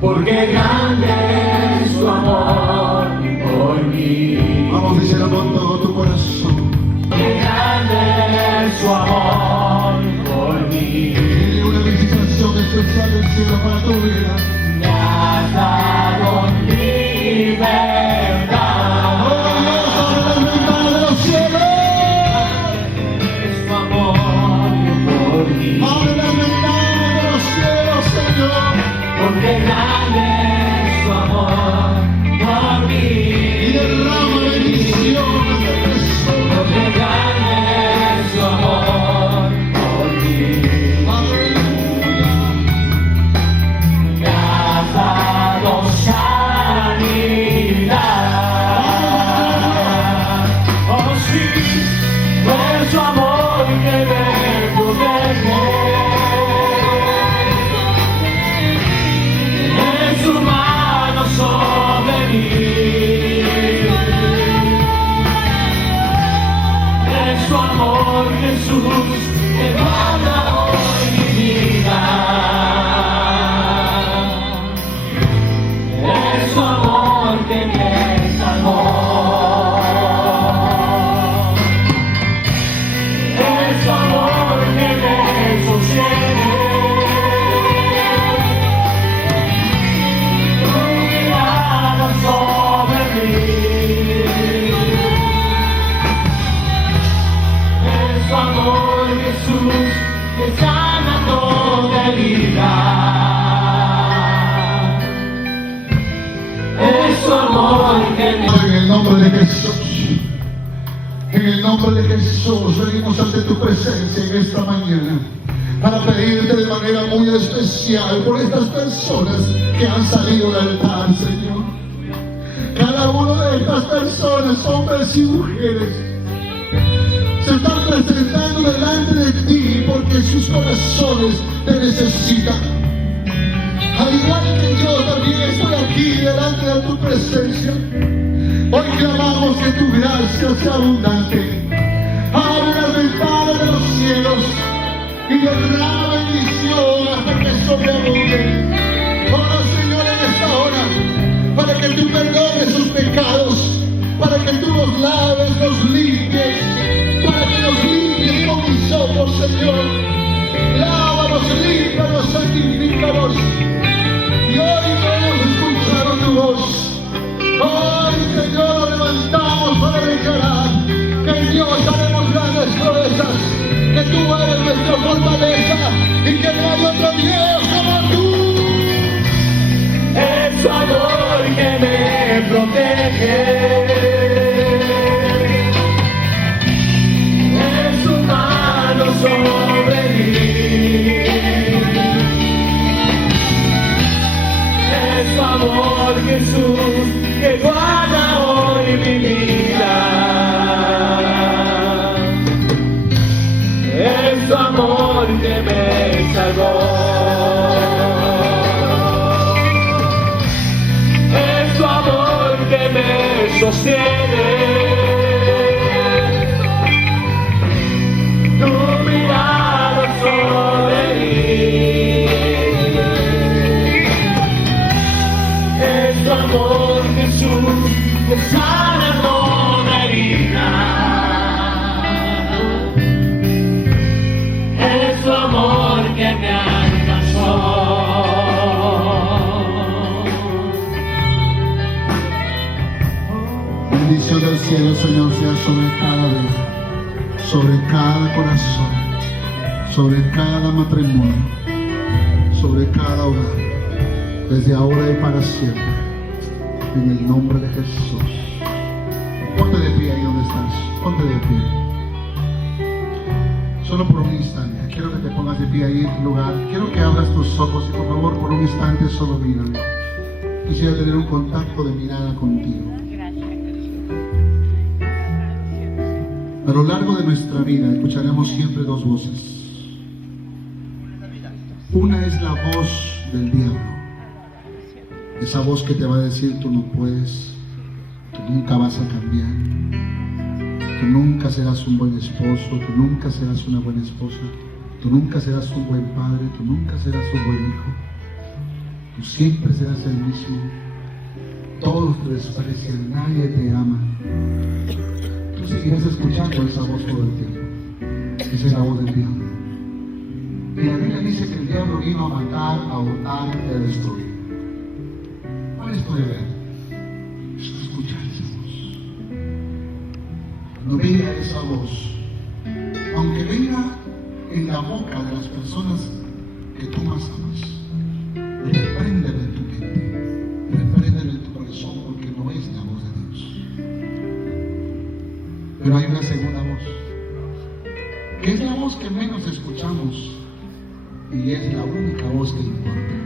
Porque grande es tu amor por mí. Vamos a decirlo con todo tu corazón. Porque grande es tu amor por mí. Y una visitación especial del cielo para tu vida. Me has dado libertad. ¡Oh, Dios, sobre las ventanas de los cielos! Jesús que guarda hoy mi vida. Es su amor que me salvó. Es su amor que me sostiene. Tu mirada sobre mí. Es su amor, Jesús, que sana toda herida. Es su amor que me... En el nombre de Jesús, en el nombre de Jesús, venimos ante tu presencia en esta mañana para pedirte de manera muy especial por estas personas que han salido del altar, Señor. Cada una de estas personas, hombres y mujeres, se están presentando delante de ti porque sus corazones te necesitan. Al igual que yo también estoy aquí delante de tu presencia. Hoy clamamos que tu gracia sea abundante. Abre las ventanas de los cielos y derrama bendición hasta que sobreabunde. Oh Señor, en esta hora, para que tú perdones sus pecados, para que tú los laves, los limpies, para que los limpies con hisopo, Señor. Lávalos, límpialos, santifícalos. Y hoy queremos escuchar tu voz. Hoy, Señor, nos levantamos para declarar que en Dios haremos grandes proezas, que tú eres nuestra fortaleza y que no hay otro Dios como tú. Es su amor que me protege. Es su mano sobre mí. Es su amor, Jesús, que guarda hoy mi vida. Es su amor que me salvó. Es su amor que me sostiene. Tu mirada sobre mí. Es tu amor, Jesús, que sana toda herida. Es tu amor que me alcanzó. Bendición del cielo, Señor, sea sobre cada vida, sobre cada corazón, sobre cada matrimonio, sobre cada hogar, desde ahora y para siempre, en el nombre de Jesús. Ponte de pie ahí donde estás, ponte de pie. Solo por un instante, quiero que te pongas de pie ahí en tu lugar. Quiero que abras tus ojos y por favor, por un instante solo mírame. Quisiera tener un contacto de mirada contigo. A lo largo de nuestra vida escucharemos siempre dos voces. Una es la voz del diablo. Esa voz que te va a decir: tú no puedes, tú nunca vas a cambiar, tú nunca serás un buen esposo, tú nunca serás una buena esposa, tú nunca serás un buen padre, tú nunca serás un buen hijo, tú siempre serás el mismo, todos te desprecian, nadie te ama. Tú seguirás escuchando esa voz todo el tiempo. Esa es la voz del diablo. Y la Biblia dice que el diablo vino a matar, a hurtar y a destruir. ¿Cuál es tu deber? Es escuchar esa voz. Cuando venga esa voz, aunque venga en la boca de las personas que tú más amas, repréndelo en tu mente, repréndelo en tu corazón, porque no es la voz de Dios. Pero hay una segunda voz, que es la voz que menos escuchamos y es la única voz que importa.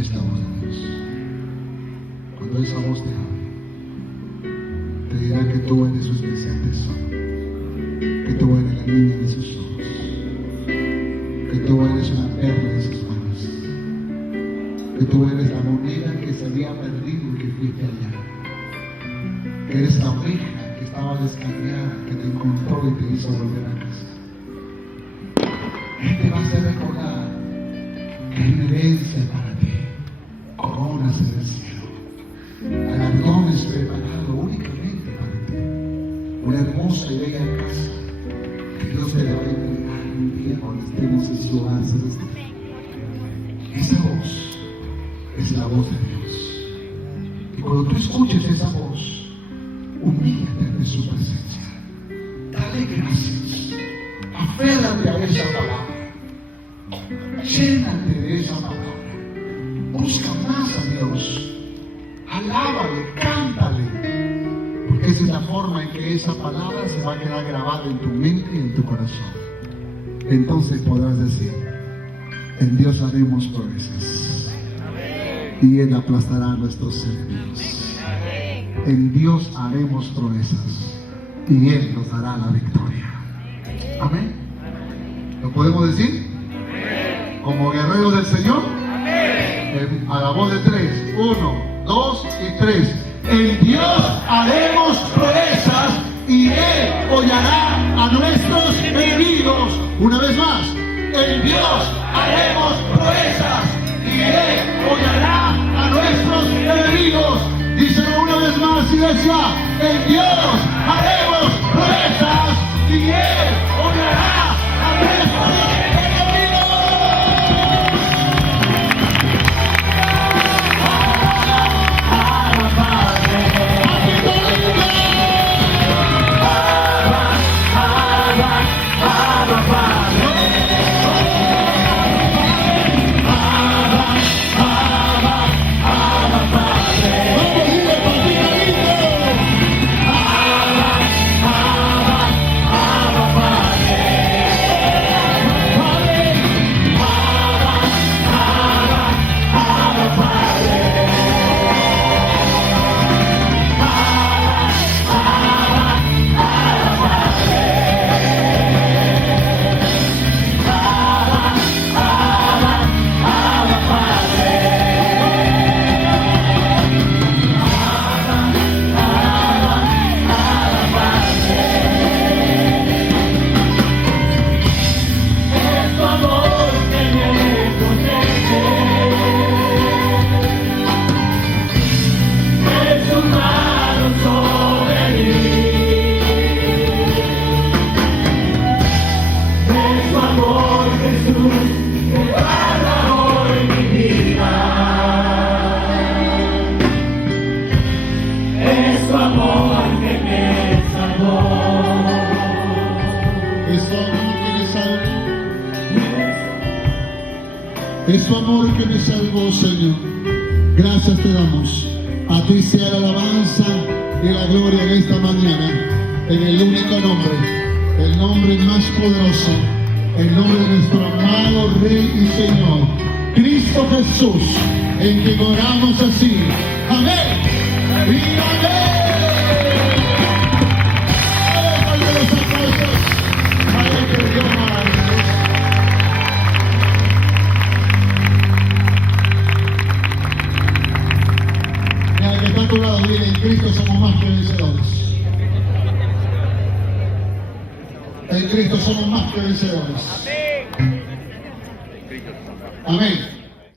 Es la voz de Dios. Cuando esa voz te hable, te dirá que tú eres su especial tesoro, que tú eres la niña de sus ojos, que tú eres una perla de sus manos, que tú eres la moneda que se había perdido y que fuiste allá, que eres la oveja que estaba descarriada, que te encontró y te hizo volver a casa. Él te va a hacer recordar que hay una herencia para ti, coronas en el cielo, galardones preparados únicamente para ti, una hermosa y bella casa que Dios te la va a entregar un día cuando estemos en su hogar celestial. Esa voz es la voz de Dios. Y cuando tú escuches esa voz, humíllate ante su presencia. Dale gracias. Aférrate a esa palabra. Llénate de esa palabra. Busca más a Dios. Alábale, cántale. Porque esa es la forma en que esa palabra se va a quedar grabada en tu mente y en tu corazón. Entonces podrás decir: en Dios haremos proezas. Y Él aplastará a nuestros enemigos. En Dios haremos proezas. Y Él nos dará la victoria. Amén. ¿Lo podemos decir? Como guerreros del Señor. A la voz de 3. 1, 2 y 3. En Dios haremos proezas. Y Él hollará a nuestros enemigos. Una vez más. En Dios haremos proezas. Y Él hollará a nuestros enemigos. Díselo una vez más, iglesia. En Dios haremos proezas. Y Él hollará a nuestros enemigos. Abba, Padre. Abba, Padre. Es tu amor que me salvó, Señor. Gracias te damos. A ti sea la alabanza y la gloria en esta mañana. En el único nombre, el nombre más poderoso, el nombre de nuestro amado Rey y Señor, Cristo Jesús, en quien oramos así. Amén. Y amén. Dale los aplausos. Padre, que Dios maravilloso. Está a tu lado, dile: en Cristo somos más que vencedores. En Cristo somos más que vencedores. Amén.